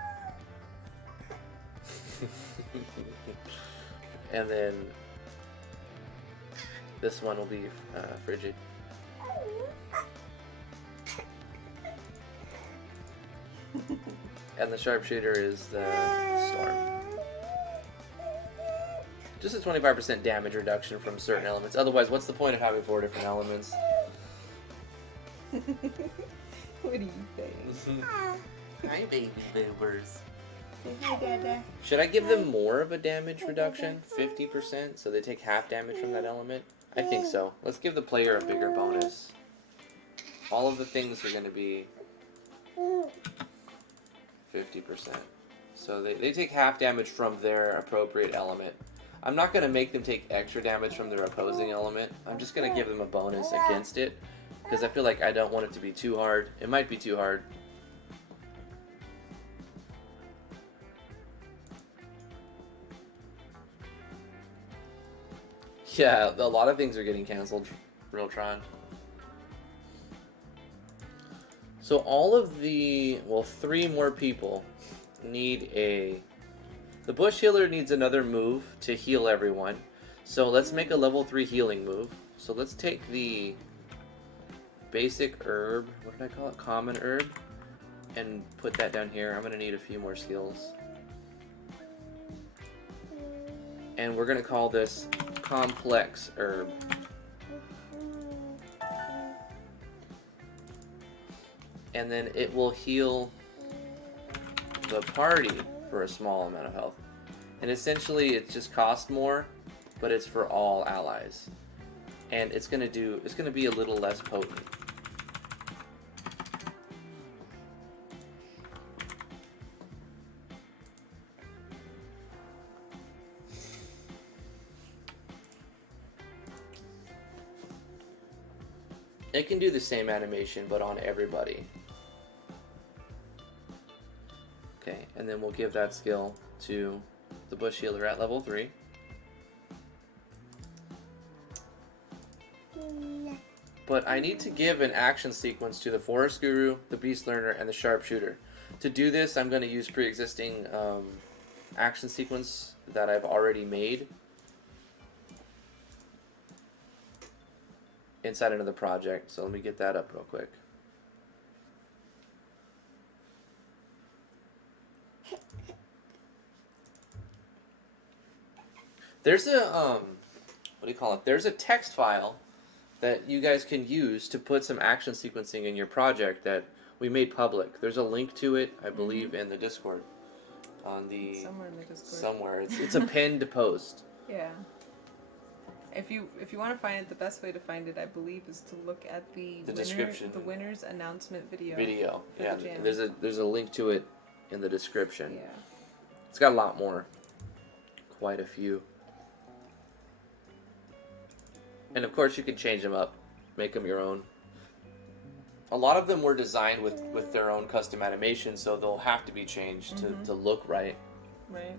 And then this one will be frigid. And the sharpshooter is the storm. Just a 25% damage reduction from certain elements. Otherwise, what's the point of having 4 different elements? What are you saying? Hi, baby boobers. Say hi, Dada. Should I give them more of a damage reduction? 50%? So they take half damage from that element? I think so. Let's give the player a bigger bonus. All of the things are going to be 50%. So they take half damage from their appropriate element. I'm not going to make them take extra damage from their opposing element. I'm just going to give them a bonus against it, because I feel like I don't want it to be too hard. It might be too hard. Yeah, a lot of things are getting canceled, Realtron. So all of the, well, 3 more people need a... The Bush Healer needs another move to heal everyone. So let's make a level 3 healing move. So let's take the basic herb, what did I call it? Common herb. And put that down here. I'm going to need a few more skills. And we're going to call this complex herb. And then it will heal the party for a small amount of health. And essentially it just costs more, but it's for all allies. And it's gonna be a little less potent. It can do the same animation, but on everybody. Okay, and then we'll give that skill to the Bush Healer at level 3. But I need to give an action sequence to the Forest Guru, the Beast Learner, and the Sharpshooter. To do this, I'm going to use pre-existing action sequence that I've already made inside another project. So let me get that up real quick. There's a what do you call it? There's a text file that you guys can use to put some action sequencing in your project that we made public. There's a link to it, I believe, in the Discord. On the Somewhere in the Discord. Somewhere. It's a pinned post. Yeah. If you want to find it, the best way to find it, I believe, is to look at the description. The winner's announcement video. Yeah. The jam. There's a link to it in the description. Yeah. It's got a lot more. Quite a few. And of course you can change them up, make them your own. A lot of them were designed with their own custom animation, so they'll have to be changed to look right. Right.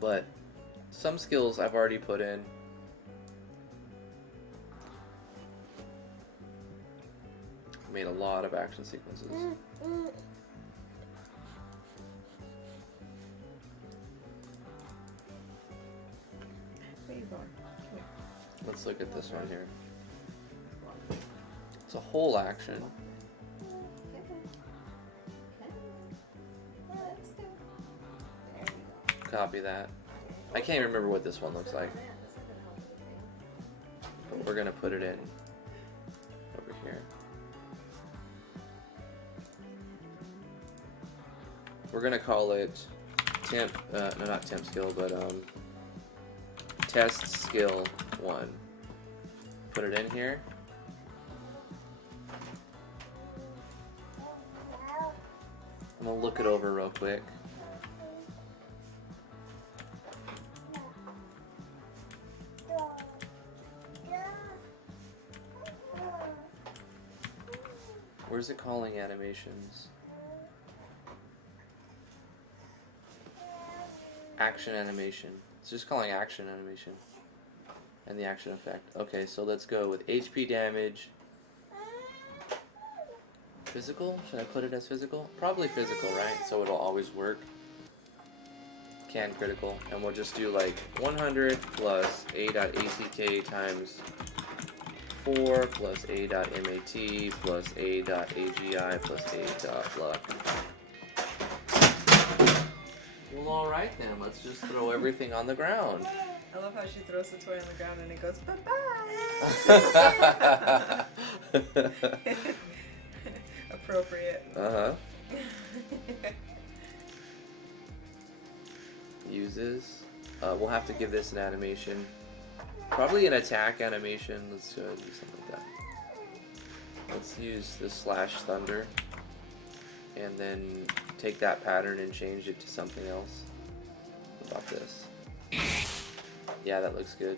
But some skills I've already put in. Made a lot of action sequences. Let's look at this one here. It's a whole action. Copy that. I can't even remember what this one looks like. But we're gonna put it in over here. We're gonna call it temp, no, not temp skill, but test skill 1. Put it in here. I'm gonna look it over real quick. Where's it calling animations? Action animation. It's just calling action animation. And the action effect. Okay, so let's go with HP damage. Physical? Should I put it as physical? Probably physical, right? So it'll always work. Can critical. And we'll just do like 100 plus A.ACK times 4 plus A.MAT plus A.AGI plus A.luck. Well, alright then. Let's just throw everything on the ground. I love how she throws the toy on the ground and it goes bye-bye. Appropriate. Uses. We'll have to give this an animation. Probably an attack animation. Let's do something like that. Let's use the slash thunder. And then take that pattern and change it to something else. about this. Yeah, that looks good.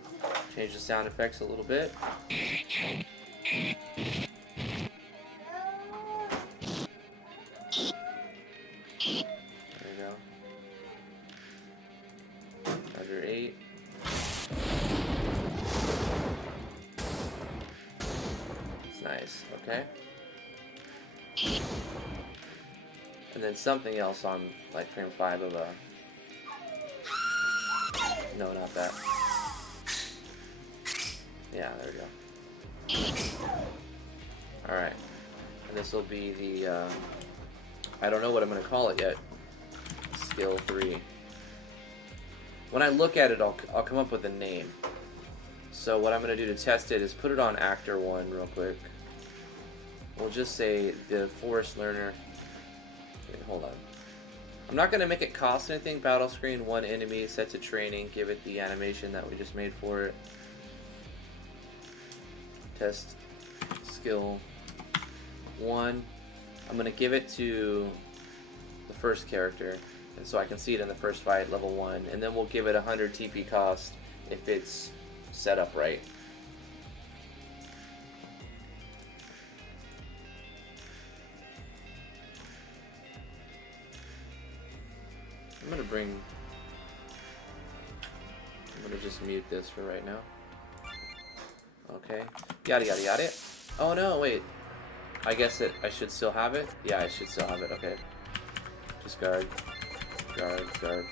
Change the sound effects a little bit. There we go. Under 8. It's nice, okay? And then something else on like frame 5 of a... No, not that. Yeah, there we go. Alright. And this will be the, I don't know what I'm going to call it yet. Skill 3. When I look at it, I'll come up with a name. So what I'm going to do to test it is put it on Actor 1 real quick. We'll just say the Forest Learner. Wait, hold on. I'm not going to make it cost anything. Battle screen, 1 enemy, set to training. Give it the animation that we just made for it. Test skill 1. I'm going to give it to the first character, and so I can see it in the first fight, level 1. And then we'll give it 100 TP cost if it's set up right. I'm gonna just mute this for right now. Okay. Yada yada yada. Oh no, wait. I guess I should still have it? Yeah, I should still have it, okay. Just guard. Guard, guard.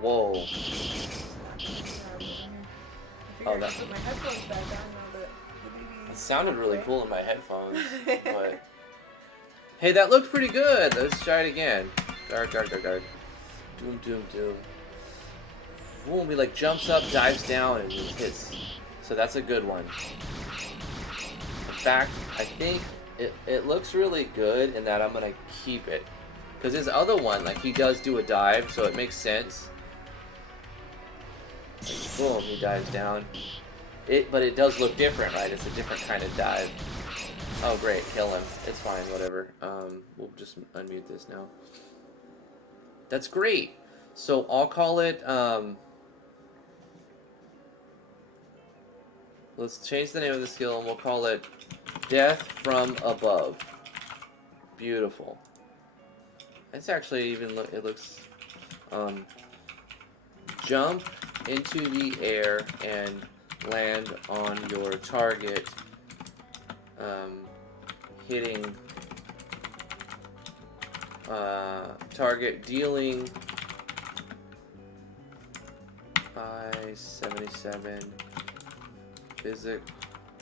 Whoa. Oh, that. Put my headphones back on now that the baby. It sounded really cool in my headphones, but... Hey, that looked pretty good! Let's try it again. Guard, guard, guard, guard. Doom, doom, doom. Boom, he like jumps up, dives down, and hits. So that's a good one. In fact, I think it looks really good in that I'm gonna keep it. Because his other one, like he does do a dive, so it makes sense. Like, boom, he dives down. But it does look different, right? It's a different kind of dive. Oh great, kill him. It's fine, whatever. We'll just unmute this now. That's great. So I'll call it, let's change the name of the skill and we'll call it Death from Above. Beautiful. It's actually even, it looks, jump into the air and land on your target, hitting target dealing 577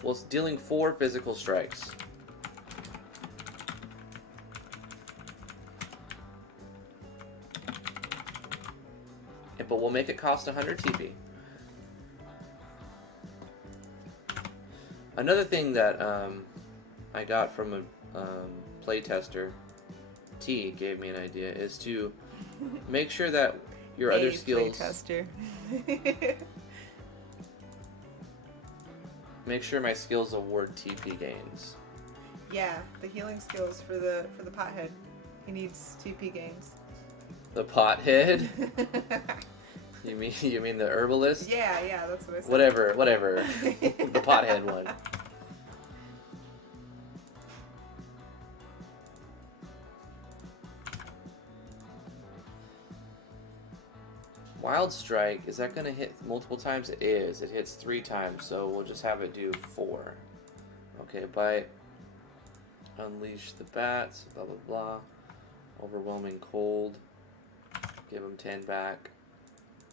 well, it's dealing 4 physical strikes. But we'll make it cost 100 TP. Another thing that I got from a playtester, T gave me an idea, is to make sure that your other skills... Playtester. Make sure my skills award TP gains. Yeah, the healing skills for the pothead. He needs TP gains. The pothead? You mean the herbalist? Yeah, that's what I said. Whatever. The pothead one. Wild Strike, is that going to hit multiple times? It is. It hits 3 times, so we'll just have it do 4. Okay, bite. Unleash the bats, blah blah blah. Overwhelming cold. Give him 10 back.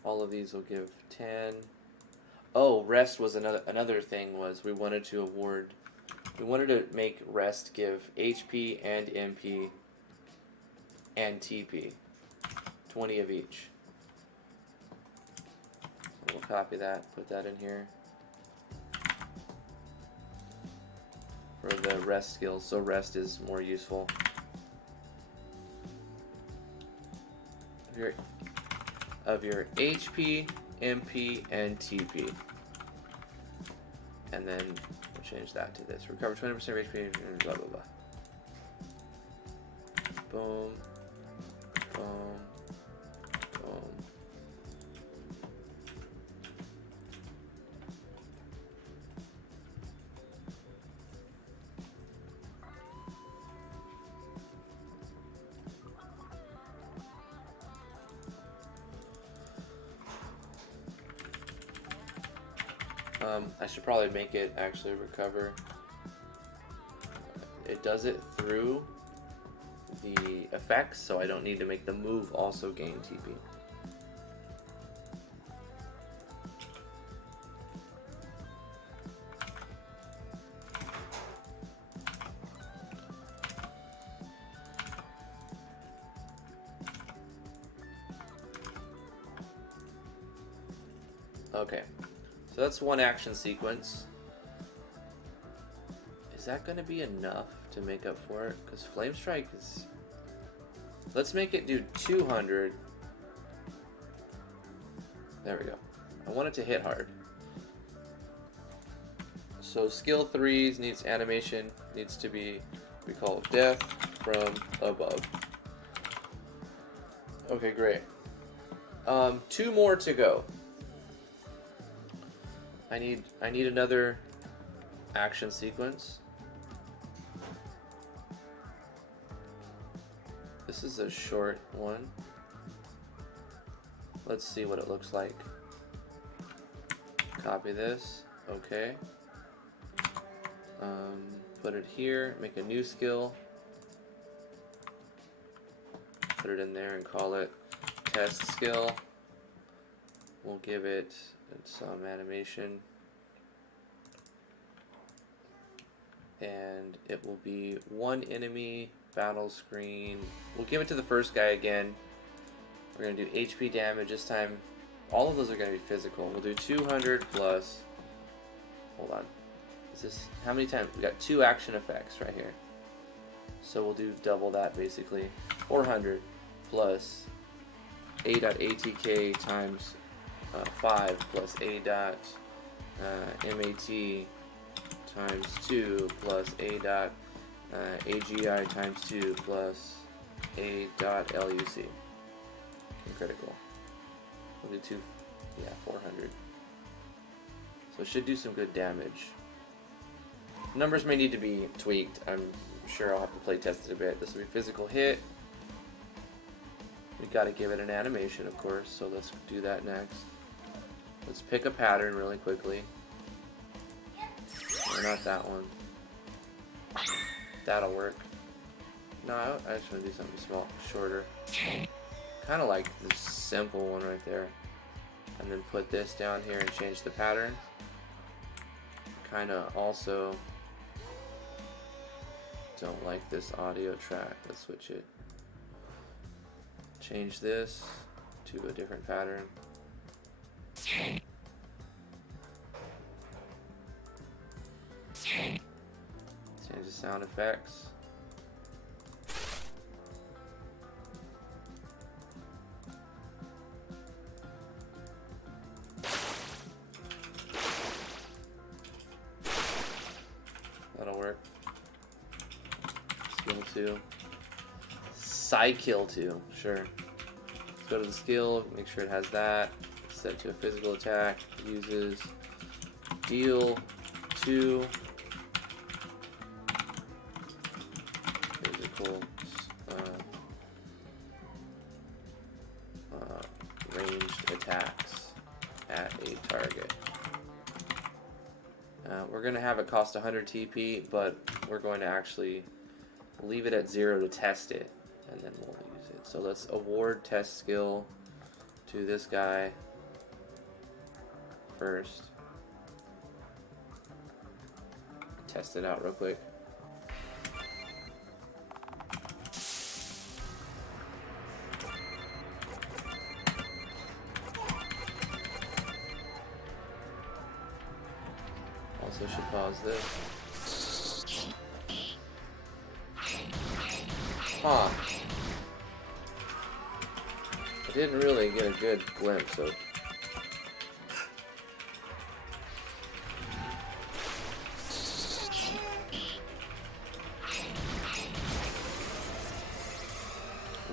All of these will give 10. Oh, rest was another thing was we wanted to make rest give HP and MP and TP. 20 of each. So we'll copy that, put that in here. For the rest skills, so rest is more useful. Of your HP, MP, and TP. And then we'll change that to this. Recover 20% of HP, blah, blah, blah. Boom. Boom. Boom. I should probably make it actually recover. It does it through the effects, so I don't need to make the move also gain TP. Okay, so that's one action sequence. Is that going to be enough to make up for it? Because Flame Strike is... Let's make it do 200. There we go. I want it to hit hard. So skill 3 needs animation, needs to be, we call it death from above. Okay, great. 2 more to go. I need another action sequence. This is a short one. Let's see what it looks like. Copy this. Okay. Put it here. Make a new skill. Put it in there and call it test skill. We'll give it some animation. And it will be one enemy battle screen. We'll give it to the first guy again. We're going to do HP damage this time. All of those are going to be physical. We'll do 200 plus. Hold on. Is this how many times? We got 2 action effects right here. So we'll do double that basically. 400 plus A.ATK times 5 plus A.MAT times 2 plus AGI times 2 plus A.LUC. Critical. We'll do 400. So it should do some good damage. Numbers may need to be tweaked. I'm sure I'll have to play test it a bit. This will be physical hit. We gotta give it an animation, of course, so let's do that next. Let's pick a pattern really quickly. No, not that one. That'll work. No, I just want to do something small, shorter. Kind of like the simple one right there. And then put this down here and change the pattern. Kind of also don't like this audio track. Let's switch it. Change this to a different pattern. Change the sound effects. That'll work. Skill 2. Psykill 2, sure. Let's go to the skill, make sure it has that. Set to a physical attack. Uses deal 2 physical ranged attacks at a target. We're going to have it cost 100 TP, but we're going to actually leave it at 0 to test it, and then we'll use it. So let's award test skill to this guy first. Test it out real quick. Also should pause this. Huh. I didn't really get a good glimpse of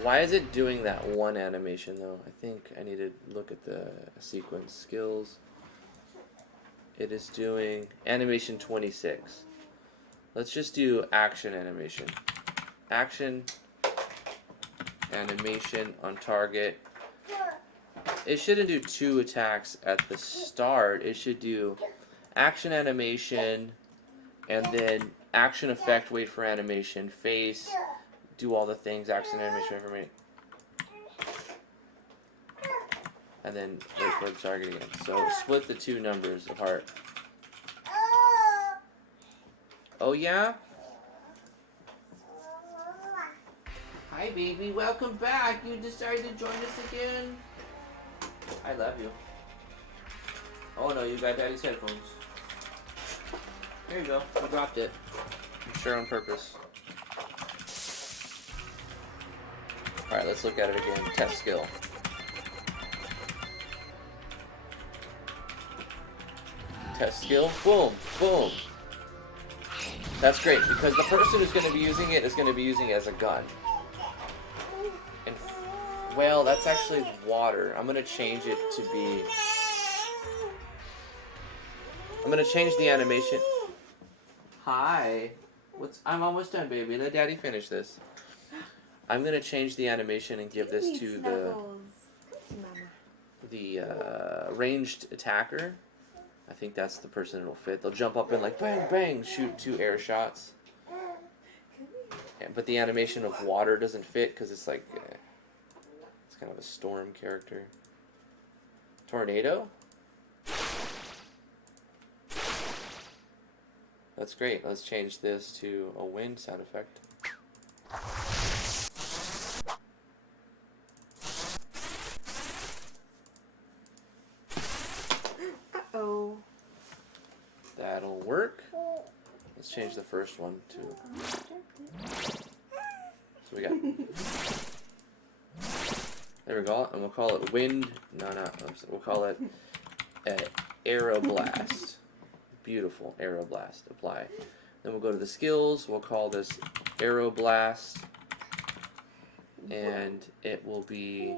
Why is it doing that one animation though? I think I need to look at the sequence skills. It is doing animation 26. Let's just do action animation. Action animation on target. It shouldn't do 2 attacks at the start. It should do action animation and then action effect, wait for animation, face, do all the things, action animation for me. And then wait for the target again. So split the 2 numbers apart. Oh yeah? Hi baby, welcome back. You decided to join us again? I love you. Oh no, you got daddy's headphones. Here you go. I dropped it. I'm sure on purpose. Alright, let's look at it again. Test skill. Test skill. Boom. Boom. That's great, because the person who's going to be using it is going to be using it as a gun. And, well, that's actually water. I'm going to change it to be... I'm going to change the animation. Hi. I'm almost done, baby. Let daddy finish this. I'm going to change the animation and give this to the ranged attacker. I think that's the person it'll fit. They'll jump up and like bang bang shoot 2 air shots. But the animation of water doesn't fit because it's like it's kind of a storm character. Tornado? That's great. Let's change this to a wind sound effect. Uh-oh. That'll work. Let's change the first one to... So we got... There we go. And we'll call it wind... No. We'll call it Aeroblast. Beautiful. Aeroblast. Apply. Then we'll go to the skills. We'll call this Aeroblast. And it will be...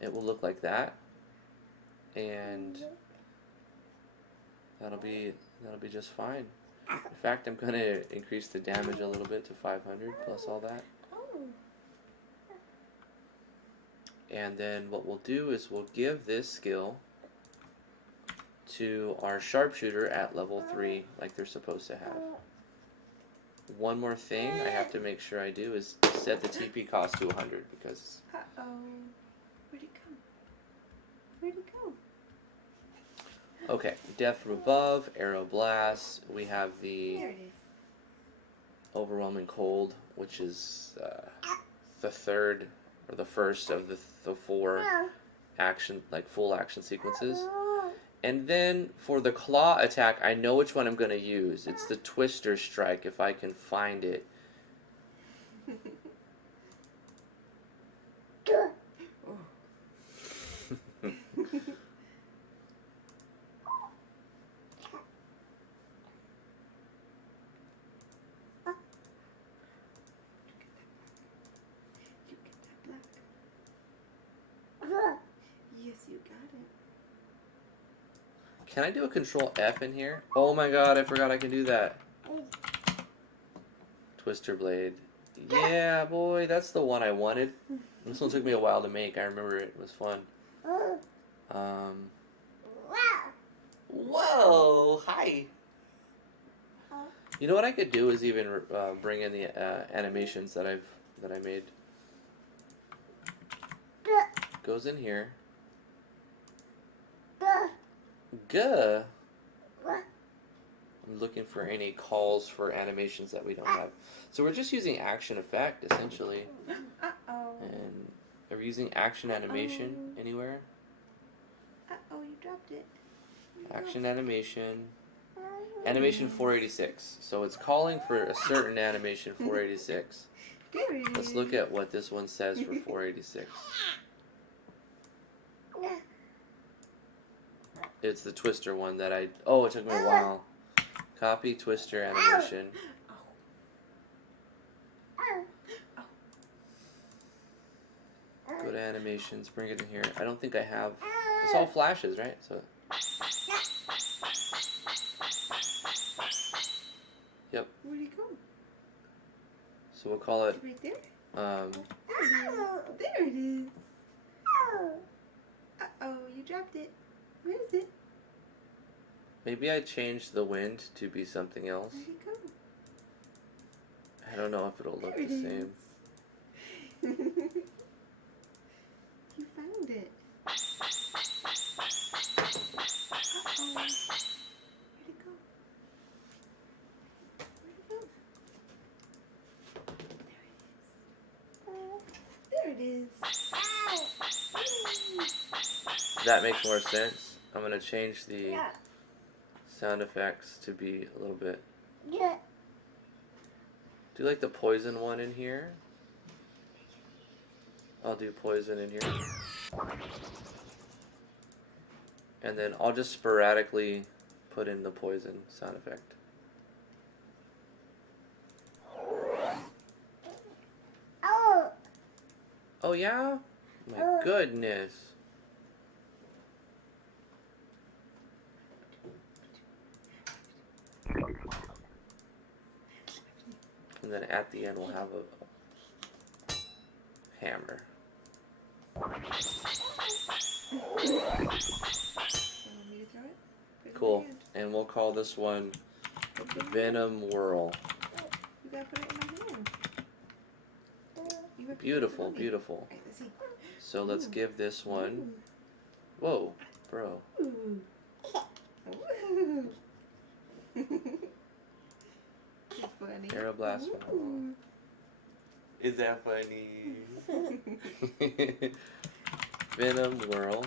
It will look like that. And... That'll be just fine. In fact, I'm going to increase the damage a little bit to 500 plus all that. And then what we'll do is we'll give this skill to our sharpshooter at level 3 like they're supposed to have. One more thing I have to make sure I do is set the TP cost to 100 because... Uh-oh. Where'd it go? Where'd it go? Okay, Death from Above, Aeroblast, we have the There it is. Overwhelming Cold, which is the third or the first of the 4 action, like full action sequences. And then for the claw attack, I know which one I'm going to use. It's the Twister Strike if I can find it. Yes, you got it. Can I do a Control F in here? Oh my god, I forgot I can do that. Twister Blade. Yeah, boy, that's the one I wanted. This one took me a while to make. I remember it was fun. Whoa! Hi! You know what I could do is even bring in the animations that I made. Goes in here. Guh. I'm looking for any calls for animations that we don't have. So we're just using action effect essentially. Uh-oh. And are we using action animation anywhere? Uh-oh, you dropped it. Action animation. Animation 486. So it's calling for a certain animation 486. There it is. Let's look at what this one says for 486. It's the Twister one that oh, it took me a while. Copy Twister animation. Go to animations, bring it in here. I don't think I have. It's all flashes, right? So. Yep. Where'd he go? So we'll call it. Right there? Um, There it is. Uh-oh, you dropped it. Where is it? maybe I changed the wind to be something else. Where'd it go? I don't know if it'll look There the it same. You found it. Uh-oh. Where'd it go? Where'd it go? There it is. That makes more sense. I'm gonna change the sound effects to be a little bit. Do you like the poison one in here? I'll do poison in here. And then I'll just sporadically put in the poison sound effect. Oh yeah? My goodness. And then at the end we'll have a hammer. You want me to throw it? Put it in Cool. my hand. And we'll call this one Venom Whirl. You gotta put it in my hand. You have to Beautiful, put it in beautiful. Alright, let's see. So let's give this one. Whoa, bro. Ooh. Ooh. Is it funny? Aeroblast. Ooh. Is that funny? Venom Whirl.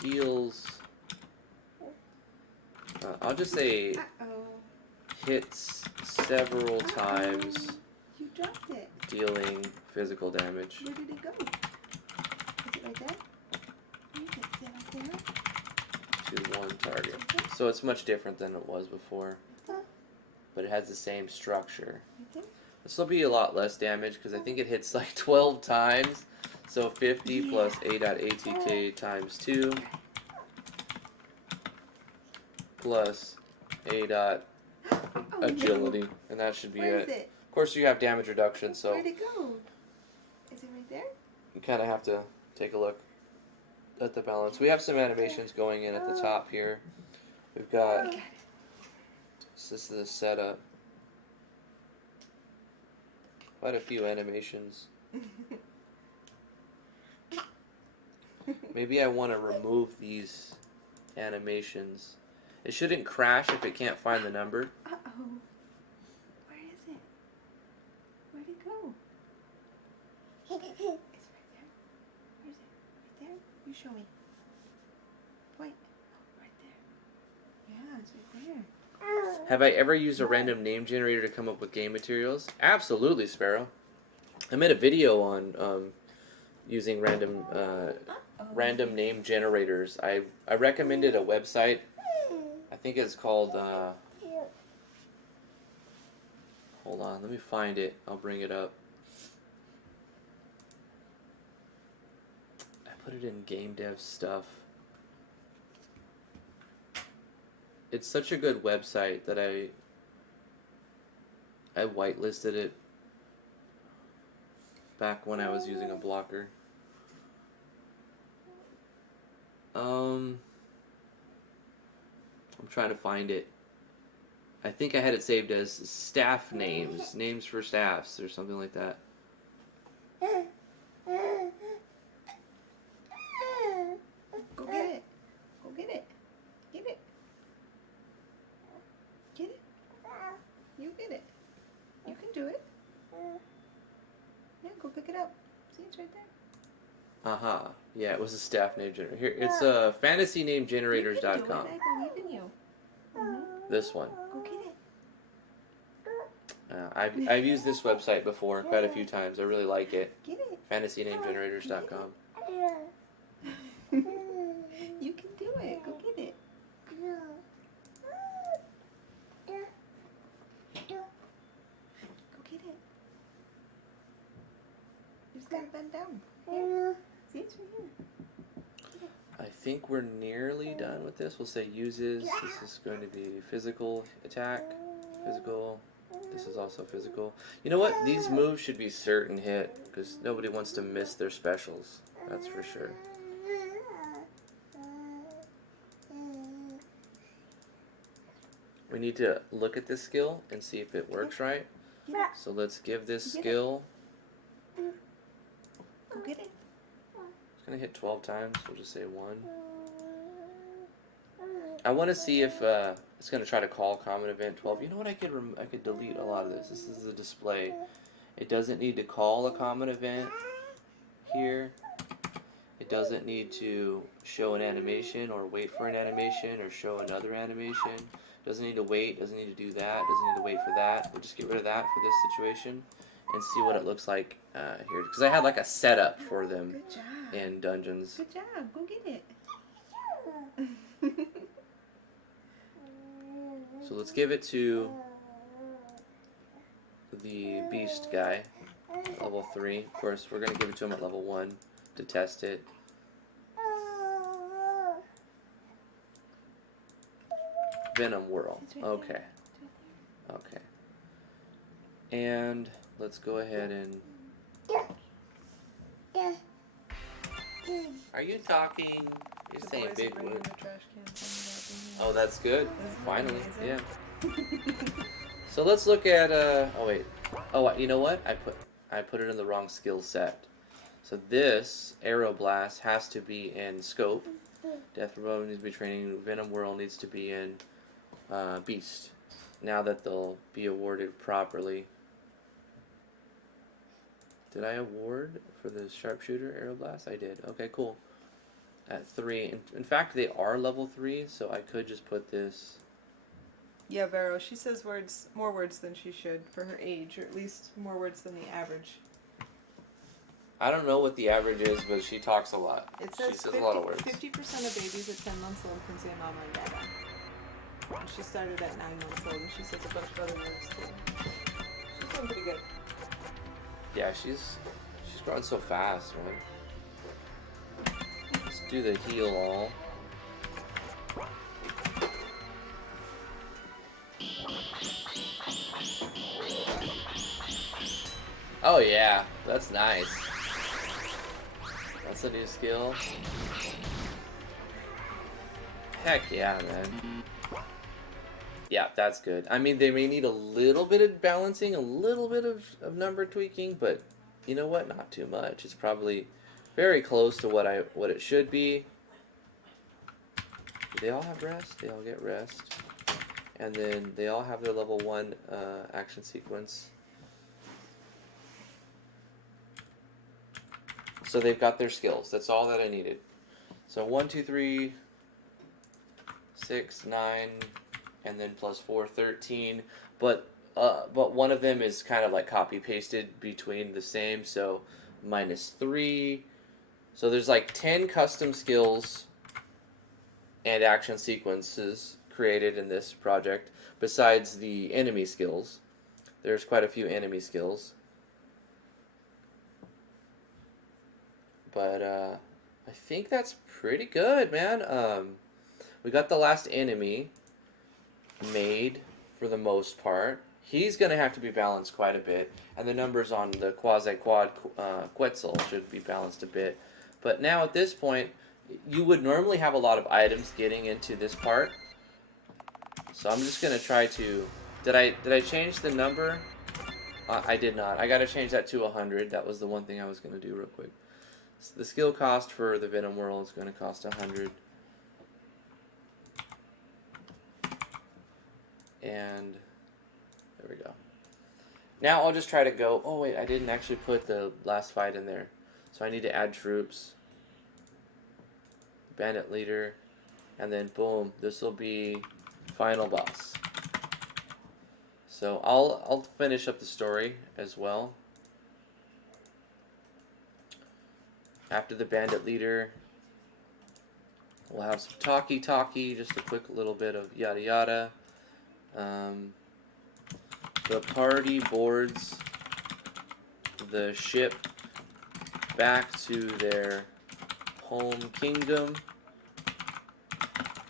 Deals. I'll just say Uh-oh. hits several times, You dropped it. dealing physical damage Where did it go? Is it right there? Where is it? Is it right there? to one target. So it's much different than it was before, but it has the same structure. Right there? This will be a lot less damage because I think it hits like 12 times. So 50 plus A.ATK times 2 plus A dot Oh, agility, no. and that should be Where is it. it? Of course, you have damage reduction, so Where'd it go? Is it right there? you kind of have to take a look at the balance. We have some animations going in at the top here. We've got, Got it. so this is a setup. Quite a few animations. Maybe I want to remove these animations. It shouldn't crash if it can't find the number. Uh-oh. Where is it? Where'd it go? It's right there. Where is it? Right there? You show me. Point. Oh, right there. Yeah, it's right there. Have I ever used a random name generator to come up with game materials? Absolutely, Sparrow. I made a video on using random name generators. I recommended a website. I think it's called. Hold on, let me find it. I'll bring it up. I put it in game dev stuff. It's such a good website that I whitelisted it back when I was using a blocker. I'm trying to find it. I think I had it saved as staff names for staffs, or something like that. Go get it. Go get it. Get it. Get it. You get it. You can do it. Yeah, go pick it up. See, it's right there. Aha. Yeah, it was a staff name generator. Here, it's You can fantasynamegenerators.com. do it. I believe in you. This one. Go get it. I've used this website before quite a few times. I really like it. Get it. fantasynamegenerators.com. You can do it. Go get it. Bend down. Here. See, it's right here. I think we're nearly done with this. We'll say uses. This is going to be physical attack, physical. This is also physical. You know what? These moves should be certain hit because nobody wants to miss their specials. That's for sure. We need to look at this skill and see if it works right. So let's give this skill. Go get it. It's going to hit 12 times. We'll just say 1. I want to see if it's going to try to call common event 12. You know what? I could delete a lot of this. This is the display. It doesn't need to call a common event here. It doesn't need to show an animation or wait for an animation or show another animation. Doesn't need to wait. Doesn't need to do that. Doesn't need to wait for that. We'll just get rid of that for this situation and see what it looks like here. Because I had like a setup for them. Good job. In dungeons. Good job. Go get it. So let's give it to the beast guy, level 3. Of course, we're going to give it to him at level 1 to test it. Venom Whirl. Okay. Okay. And let's go ahead and... Are you talking? You're The saying boys big are bringing word. the trash can. Oh, that's good. Finally, yeah. Amazing. So let's look at oh wait. Oh, you know what? I put it in the wrong skill set. So this Arrow Blast has to be in Scope. Death Row needs to be training. Venom Whirl needs to be in Beast. Now that they'll be awarded properly. Did I award for the Sharpshooter Arrow Blast? I did. Okay, cool. At 3. In fact, they are level 3, so I could just put this... Yeah, Vero, she says more words than she should for her age, or at least more words than the average. I don't know what the average is, but she talks a lot. It says, she says a lot of words. 50% of babies at 10 months old can say mama and dada. And she started at 9 months old, and she says a bunch of other words too. She's doing pretty good. Yeah, she's growing so fast, man. Let's do the heal all. Oh yeah, that's nice. That's a new skill. Heck yeah, man. Yeah, that's good. I mean, they may need a little bit of balancing, a little bit of number tweaking, but you know what? Not too much. It's probably very close to what it should be. Do they all have rest? They all get rest. And then they all have their level 1 action sequence. So they've got their skills. That's all that I needed. So 1, 2, 3, 6, 9, and then plus 4, 13. But one of them is kind of like copy pasted between the same. So -3. So there's like 10 custom skills and action sequences created in this project. Besides the enemy skills, there's quite a few enemy skills. But I think that's pretty good, man. We got the last enemy made for the most part. He's going to have to be balanced quite a bit. And the numbers on the quasi-quad Quetzal should be balanced a bit. But now at this point, you would normally have a lot of items getting into this part. So I'm just going to try to... Did I change the number? I did not. I got to change that to 100. That was the one thing I was going to do real quick. So the skill cost for the Venom Whirl is going to cost 100. And there we go. Now I'll just try to go... Oh wait, I didn't actually put the last fight in there. So I need to add troops. Bandit leader. And then boom, this will be final boss. So I'll finish up the story as well. After the bandit leader, we'll have some talkie, just a quick little bit of yada yada. The party boards the ship back to their home kingdom,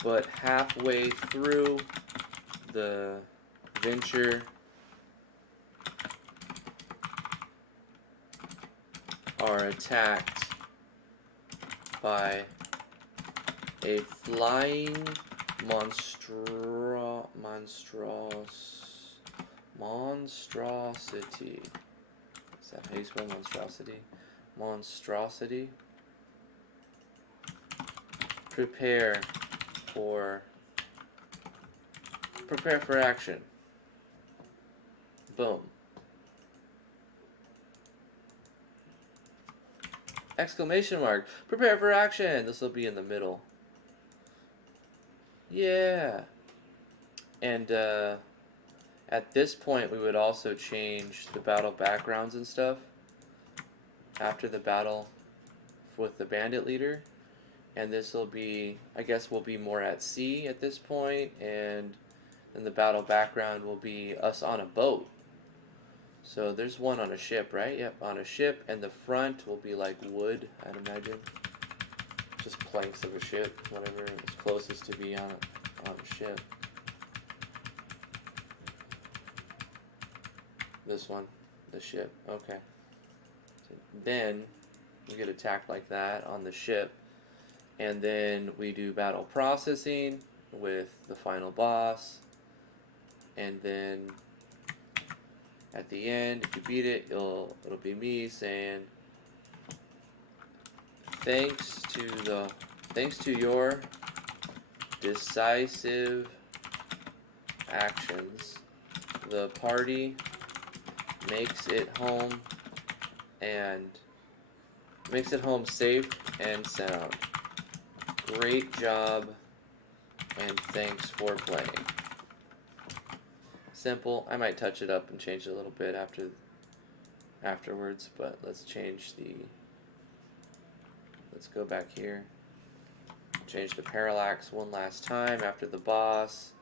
but halfway through the venture are attacked by a flying monstrosity. Is that how you spell monstrosity? Monstrosity. Prepare for action. Boom. Exclamation mark. Prepare for action. This will be in the middle. Yeah. And at this point, we would also change the battle backgrounds and stuff after the battle with the bandit leader. And this will be, I guess we'll be more at sea at this point, and then the battle background will be us on a boat. So there's one on a ship, right? Yep, on a ship, and the front will be like wood, I'd imagine. Just planks of a ship, whatever is closest to be on a ship. This one, the ship, okay. So then we get attacked like that on the ship, and then we do battle processing with the final boss, and then at the end, if you beat it, it'll be me saying, thanks to your decisive actions, the party makes it home safe and sound. Great job, and thanks for playing. Simple. I might touch it up and change it a little bit afterwards, but let's go back here. Change the parallax one last time after the boss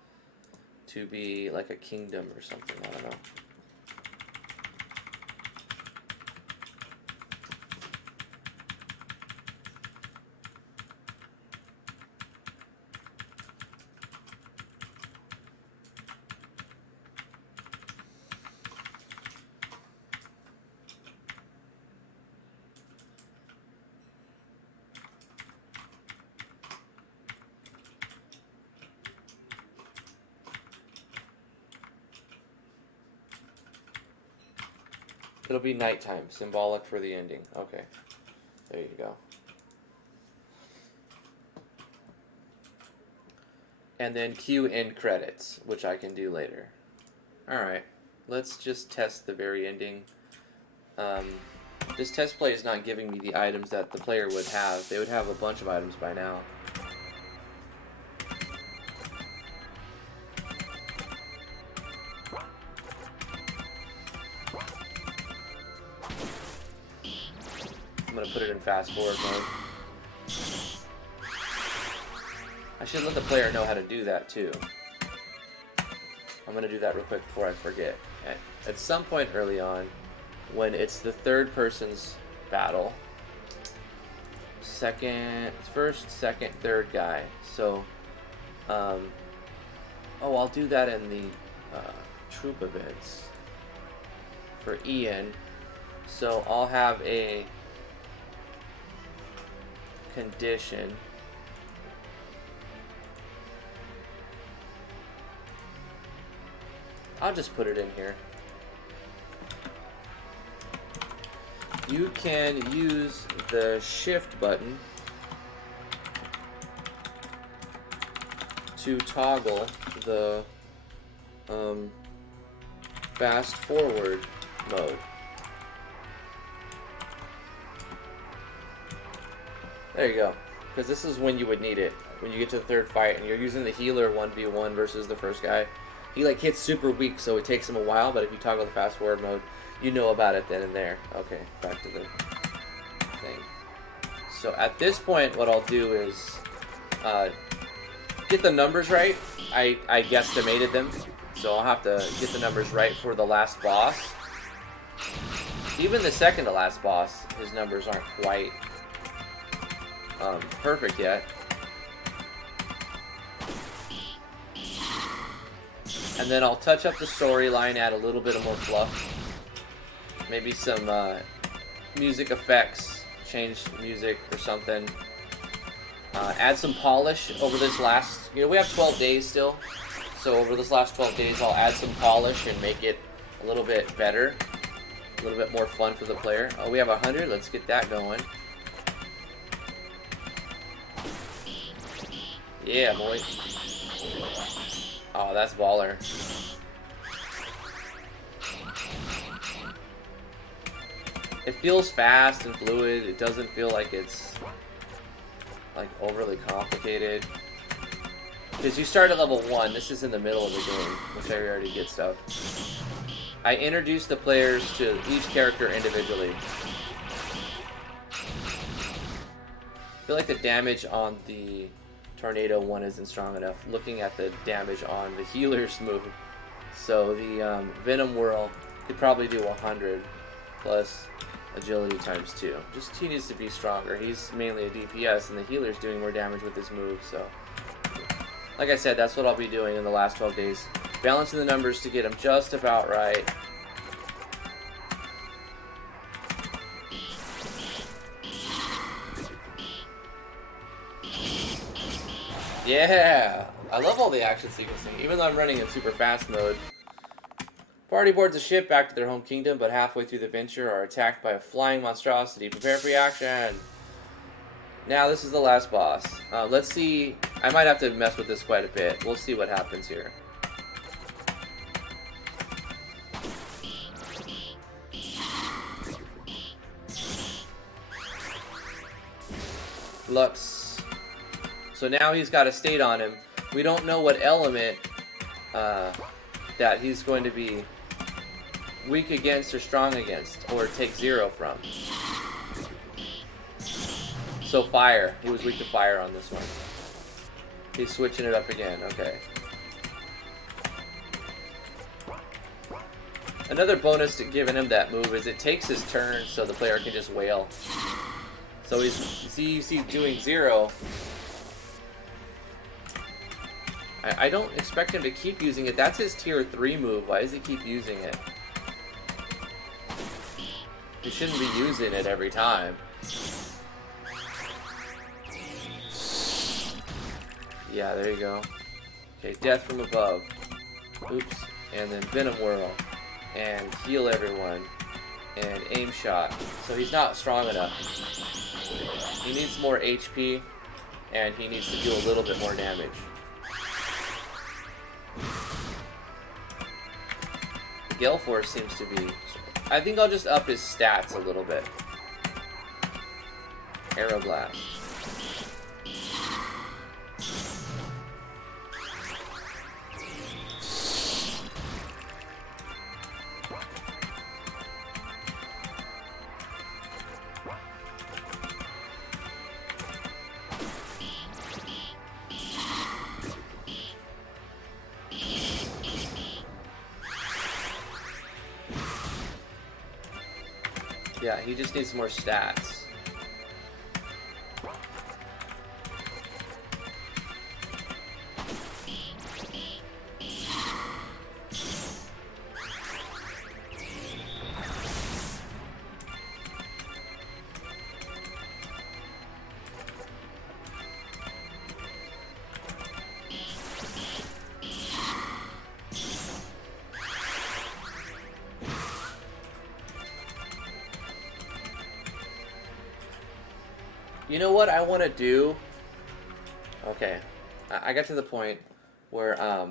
to be like a kingdom or something, I don't know. It'll be nighttime, symbolic for the ending. Okay, there you go. And then cue end credits, which I can do later. Alright, let's just test the very ending. This test play is not giving me the items that the player would have. They would have a bunch of items by now. I'm going to put it in fast forward mode. I should let the player know how to do that too. I'm going to do that real quick before I forget. At some point early on, when it's the third person's battle, first, second, third guy. So, I'll do that in the troop events for Ian. So I'll have a condition. I'll just put it in here. You can use the shift button to toggle the fast forward mode. There you go. Because this is when you would need it. When you get to the third fight and you're using the healer 1v1 versus the first guy. He like hits super weak, so it takes him a while, but if you toggle the fast forward mode, you know about it then and there. Okay, back to the thing. So at this point, what I'll do is get the numbers right. I guesstimated them, so I'll have to get the numbers right for the last boss. Even the second to last boss, his numbers aren't quite perfect yet. And then I'll touch up the storyline, add a little bit of more fluff. Maybe some music effects, change music or something. Add some polish over this last... You know, we have 12 days still. So over this last 12 days, I'll add some polish and make it a little bit better. A little bit more fun for the player. Oh, we have 100. Let's get that going. Yeah, boy. Oh, that's baller. It feels fast and fluid. It doesn't feel like it's like overly complicated. Because you start at level 1. This is in the middle of the game, which I already get stuff. I introduce the players to each character individually. I feel like the damage on the Tornado one isn't strong enough. Looking at the damage on the healer's move. So the Venom Whirl could probably do 100 plus agility times 2. Just he needs to be stronger. He's mainly a DPS and the healer's doing more damage with this move. So like I said, that's what I'll be doing in the last 12 days. Balancing the numbers to get them just about right. Yeah! I love all the action sequencing, even though I'm running in super fast mode. Party boards a ship back to their home kingdom, but halfway through the venture are attacked by a flying monstrosity. Prepare for action! Now this is the last boss. Let's see. I might have to mess with this quite a bit. We'll see what happens here. Lux. So now he's got a state on him. We don't know what element that he's going to be weak against or strong against, or take 0 from. So fire. He was weak to fire on this one. He's switching it up again. Okay. Another bonus to giving him that move is it takes his turn so the player can just wail. So he's doing 0. I don't expect him to keep using it. That's his tier 3 move. Why does he keep using it? He shouldn't be using it every time. Yeah, there you go. Okay, death from above. Oops. And then Venom Whirl. And heal everyone. And aim shot. So he's not strong enough. He needs more HP. And he needs to do a little bit more damage. Gale Force seems to be... I think I'll just up his stats a little bit. Aeroblast. Yeah, he just needs more stats. You know what I want to do? Okay, I got to the point where I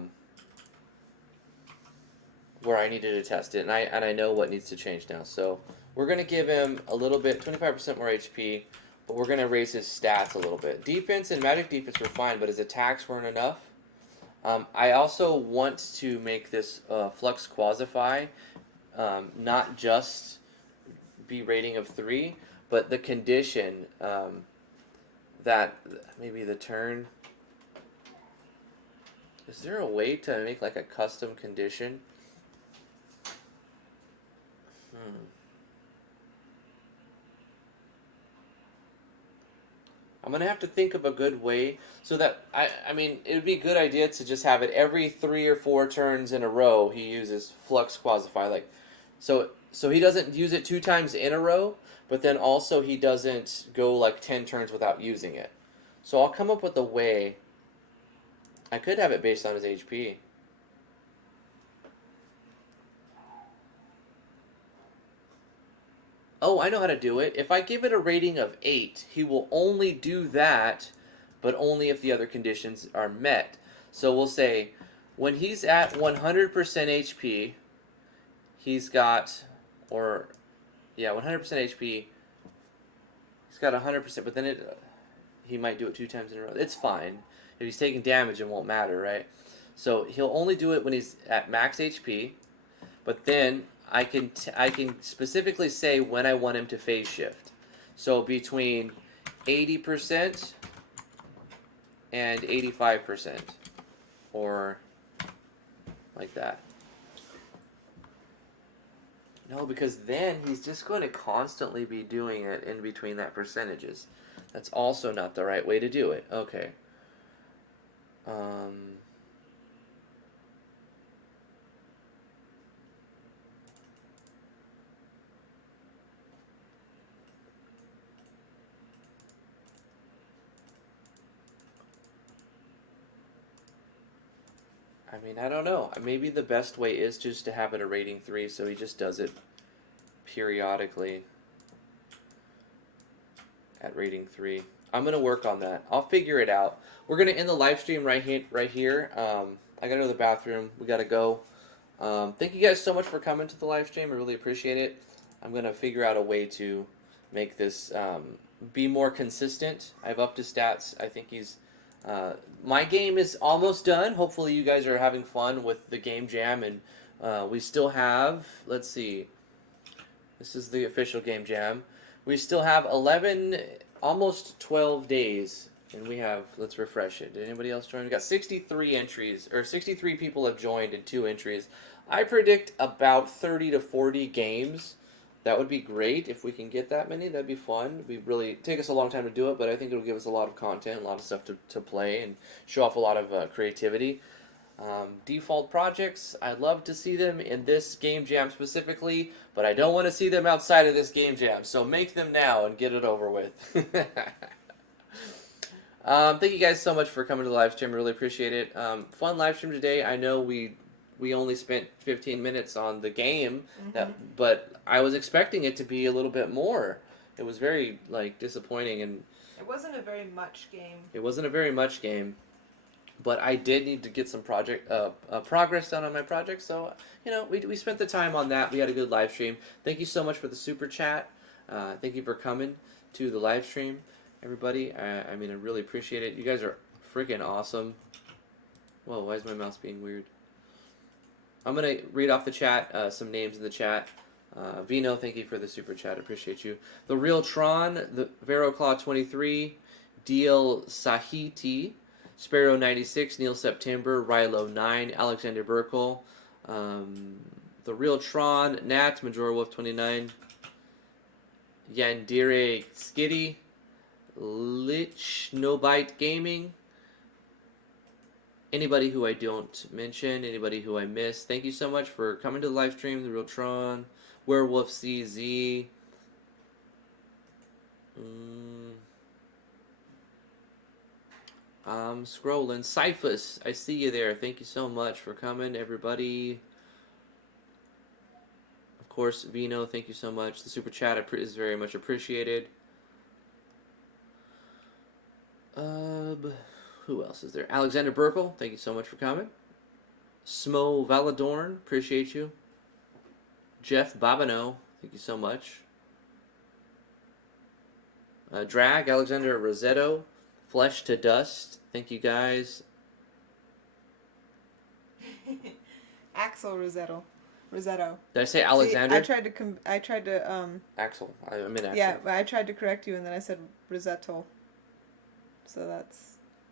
needed to test it, and I know what needs to change now. So we're gonna give him a little bit, 25% more HP, but we're gonna raise his stats a little bit. Defense and magic defense were fine, but his attacks weren't enough. I also want to make this Flux Quasify not just be rating of 3, but the condition that maybe the turn. Is there a way to make like a custom condition? I'm gonna have to think of a good way so that I mean it would be a good idea to just have it every 3 or 4 turns in a row. He uses Flux Quasify, like so he doesn't use it 2 times in a row, but then also he doesn't go like 10 turns without using it. So I'll come up with a way. I could have it based on his HP. Oh, I know how to do it. If I give it a rating of 8, he will only do that, but only if the other conditions are met. So we'll say, when he's at 100% HP, he's got, 100% HP, he's got 100%, but then he might do it 2 times in a row. It's fine. If he's taking damage, it won't matter, right? So he'll only do it when he's at max HP, but then I can specifically say when I want him to phase shift. So between 80% and 85%, or like that. No, because then he's just going to constantly be doing it in between that percentages. That's also not the right way to do it. Okay. I mean, I don't know. Maybe the best way is just to have it a rating 3, so he just does it periodically at rating 3. I'm going to work on that. I'll figure it out. We're going to end the live stream right here. I got to go to the bathroom. We got to go. Thank you guys so much for coming to the live stream. I really appreciate it. I'm going to figure out a way to make this be more consistent. I've upped his stats. I think he's... my game is almost done. Hopefully you guys are having fun with the game jam, and we still have, let's see, this is the official game jam. We still have 11, almost 12 days, and we have, let's refresh it. Did anybody else join? We got 63 entries, or 63 people have joined and 2 entries. I predict about 30 to 40 games. That would be great if we can get that many. That'd be fun. It'd be really take us a long time to do it, but I think it'll give us a lot of content, a lot of stuff to play, and show off a lot of creativity. Default projects, I'd love to see them in this game jam specifically, but I don't want to see them outside of this game jam. So make them now and get it over with. Thank you guys so much for coming to the live stream. I really appreciate it. Fun live stream today. I know we only spent 15 minutes on the game, but I was expecting it to be a little bit more. It was very disappointing, and it wasn't a very much game. It wasn't a very much game, but I did need to get some progress done on my project. So we spent the time on that. We had a good live stream. Thank you so much for the super chat. Thank you for coming to the live stream, everybody. I mean, I really appreciate it. You guys are freaking awesome. Whoa, why is my mouse being weird? I'm going to read off the chat, some names in the chat. Vino, thank you for the super chat. Appreciate you. The Real Tron, the Veroclaw 23, DL Sahiti, Sparrow 96, Neil September, Rilo 9, Alexander Burkle, The Real Tron, Nat, Majora Wolf 29, Yandere Skitty, Lich Nobite Gaming, anybody who I don't mention, anybody who I miss, thank you so much for coming to the live stream. The Real Tron, Werewolf CZ. I'm scrolling. Cyphus, I see you there. Thank you so much for coming, everybody. Of course, Vino, thank you so much. The super chat is very much appreciated. Who else is there? Alexander Burkle, thank you so much for coming. Smo Valadorn, appreciate you. Jeff Babino, thank you so much. Drag, Alexander Rosetto, Flesh to Dust, thank you guys. Axel Rosetto. Did I say Alexander? See, I tried to Axel. I meant Axel. Yeah, but I tried to correct you and then I said Rosetto. So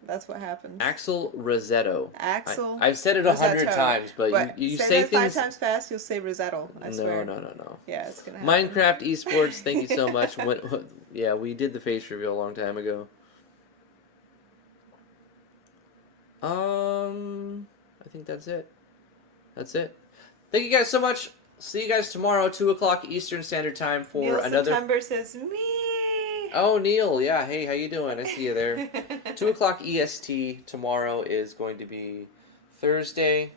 that's what happened. Axel Rosetto. Axel. I've said it 100 times, but you say things 5 times fast, you'll say Rosetto. I swear. No. Yeah, it's gonna happen. Minecraft Esports, thank you so much. Yeah, we did the face reveal a long time ago. I think that's it. That's it. Thank you guys so much. See you guys tomorrow, 2 o'clock Eastern Standard Time for Neil another. September says me. Oh, Neil, yeah. Hey, how you doing? I see you there. 2 o'clock EST tomorrow is going to be Thursday.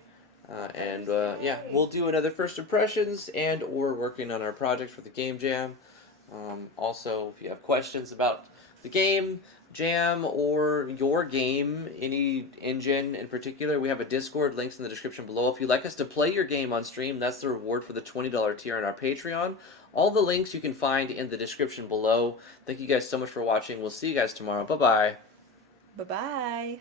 Yeah, we'll do another first impressions and or working on our project for the game jam. Also, if you have questions about the game jam or your game, any engine in particular, we have a Discord, links in the description below. If you'd like us to play your game on stream, that's the reward for the $20 tier on our Patreon. All the links you can find in the description below. Thank you guys so much for watching. We'll see you guys tomorrow. Bye-bye. Bye-bye.